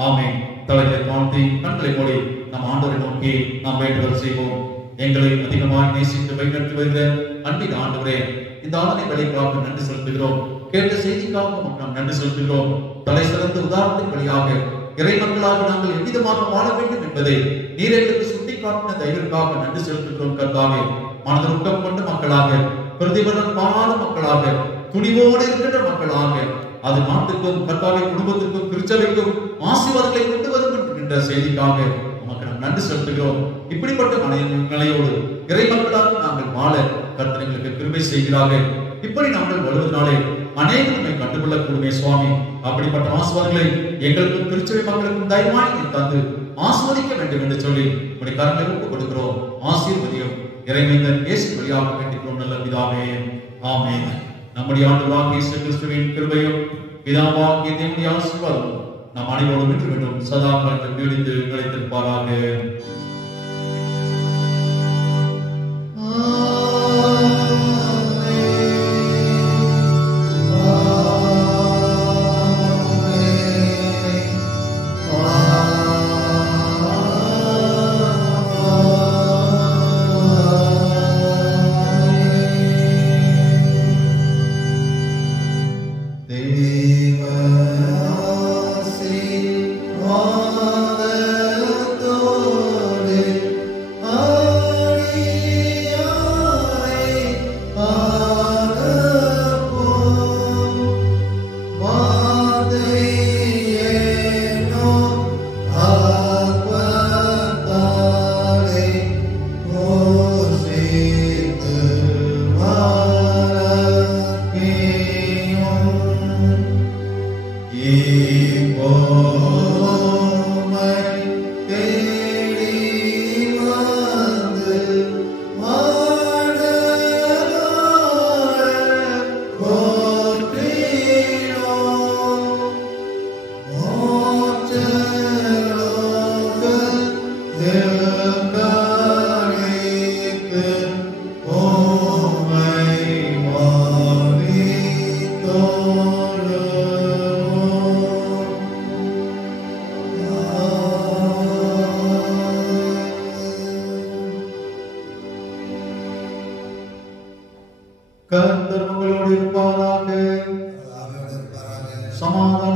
ஆமென். தலைகளை தாழ்த்தி கண்களை மூடி நம் ஆண்டவரை நோக்கி நாம் வேண்டுதல் செய்வோம். எங்களை அதிகமாக நேசித்து வழிநடத்தி வருகிற அன்பின் ஆண்டவரே, இந்த ஆண்டனை வழிக்காக நன்றி செலுத்துகிறோம். கேட்ட செய்திக்காக நாம் நன்றி செலுத்துகிறோம். தலை சிறந்த உதாரணத்தின் வழியாக இறை மக்களாக நாங்கள் எவ்விதமாக வாழ வேண்டும் என்பதை நீர் எங்களுக்கு சுட்டிக்காட்டின தயவிற்காக நன்றி செலுத்துகிறோம். கர்த்தாவே, மனதுருக்கம் கொண்ட மக்களாக, பிரதிபலன் காணாத மக்களாக, துணிவோடு இருக்கின்ற மக்களாக, அது நாட்டுக்கும் கர்த்தாவே குடும்பத்திற்கும் திருச்சபைக்கும் ஆசீர்வாதங்களை கொண்டு வரும் என்கின்ற செய்திக்காக உமக்கு நாம் நன்றி செலுத்துகிறோம். இப்படிப்பட்ட நிலையோடு இறை மக்களாக நாங்கள் வாழ கர்த்தர் எங்களுக்கு கிருபை செய்கிறார்கள். இப்படி நாங்கள் வருவதனாலே அநேகம் நம்மை கண்டுகொள்ளக்கூடுமே சுவாமி. அப்படிப்பட்ட ஆசீர்வாதங்களை எங்களுக்கும் திருச்சபை மக்களுக்கும் தைரியமாய் தந்து ஆஸ்வதிக்க வேண்டும் என்று சொல்லி உடைய கரங்களை ஒப்புக் கொடுக்கிறோம். ஆசீர்வதியும் இறைமைந்தன் இயேசு வழியாக வேண்டிக்கிறோம் நல்ல பிதாவே. ஆமென். நம்முடைய ஆண்டவராகிய இயேசு கிறிஸ்துவின் கிருபையும் பிதாவாகிய தேவனுடைய ஆசீர்வாதமும் நம் அனைவரோடும் இன்று வேண்டும் சதா காலத்தில் நீடித்து நிலைத்திருப்பாராக. கர்த்தர் உங்களோடு இருப்பாராக. சமாதான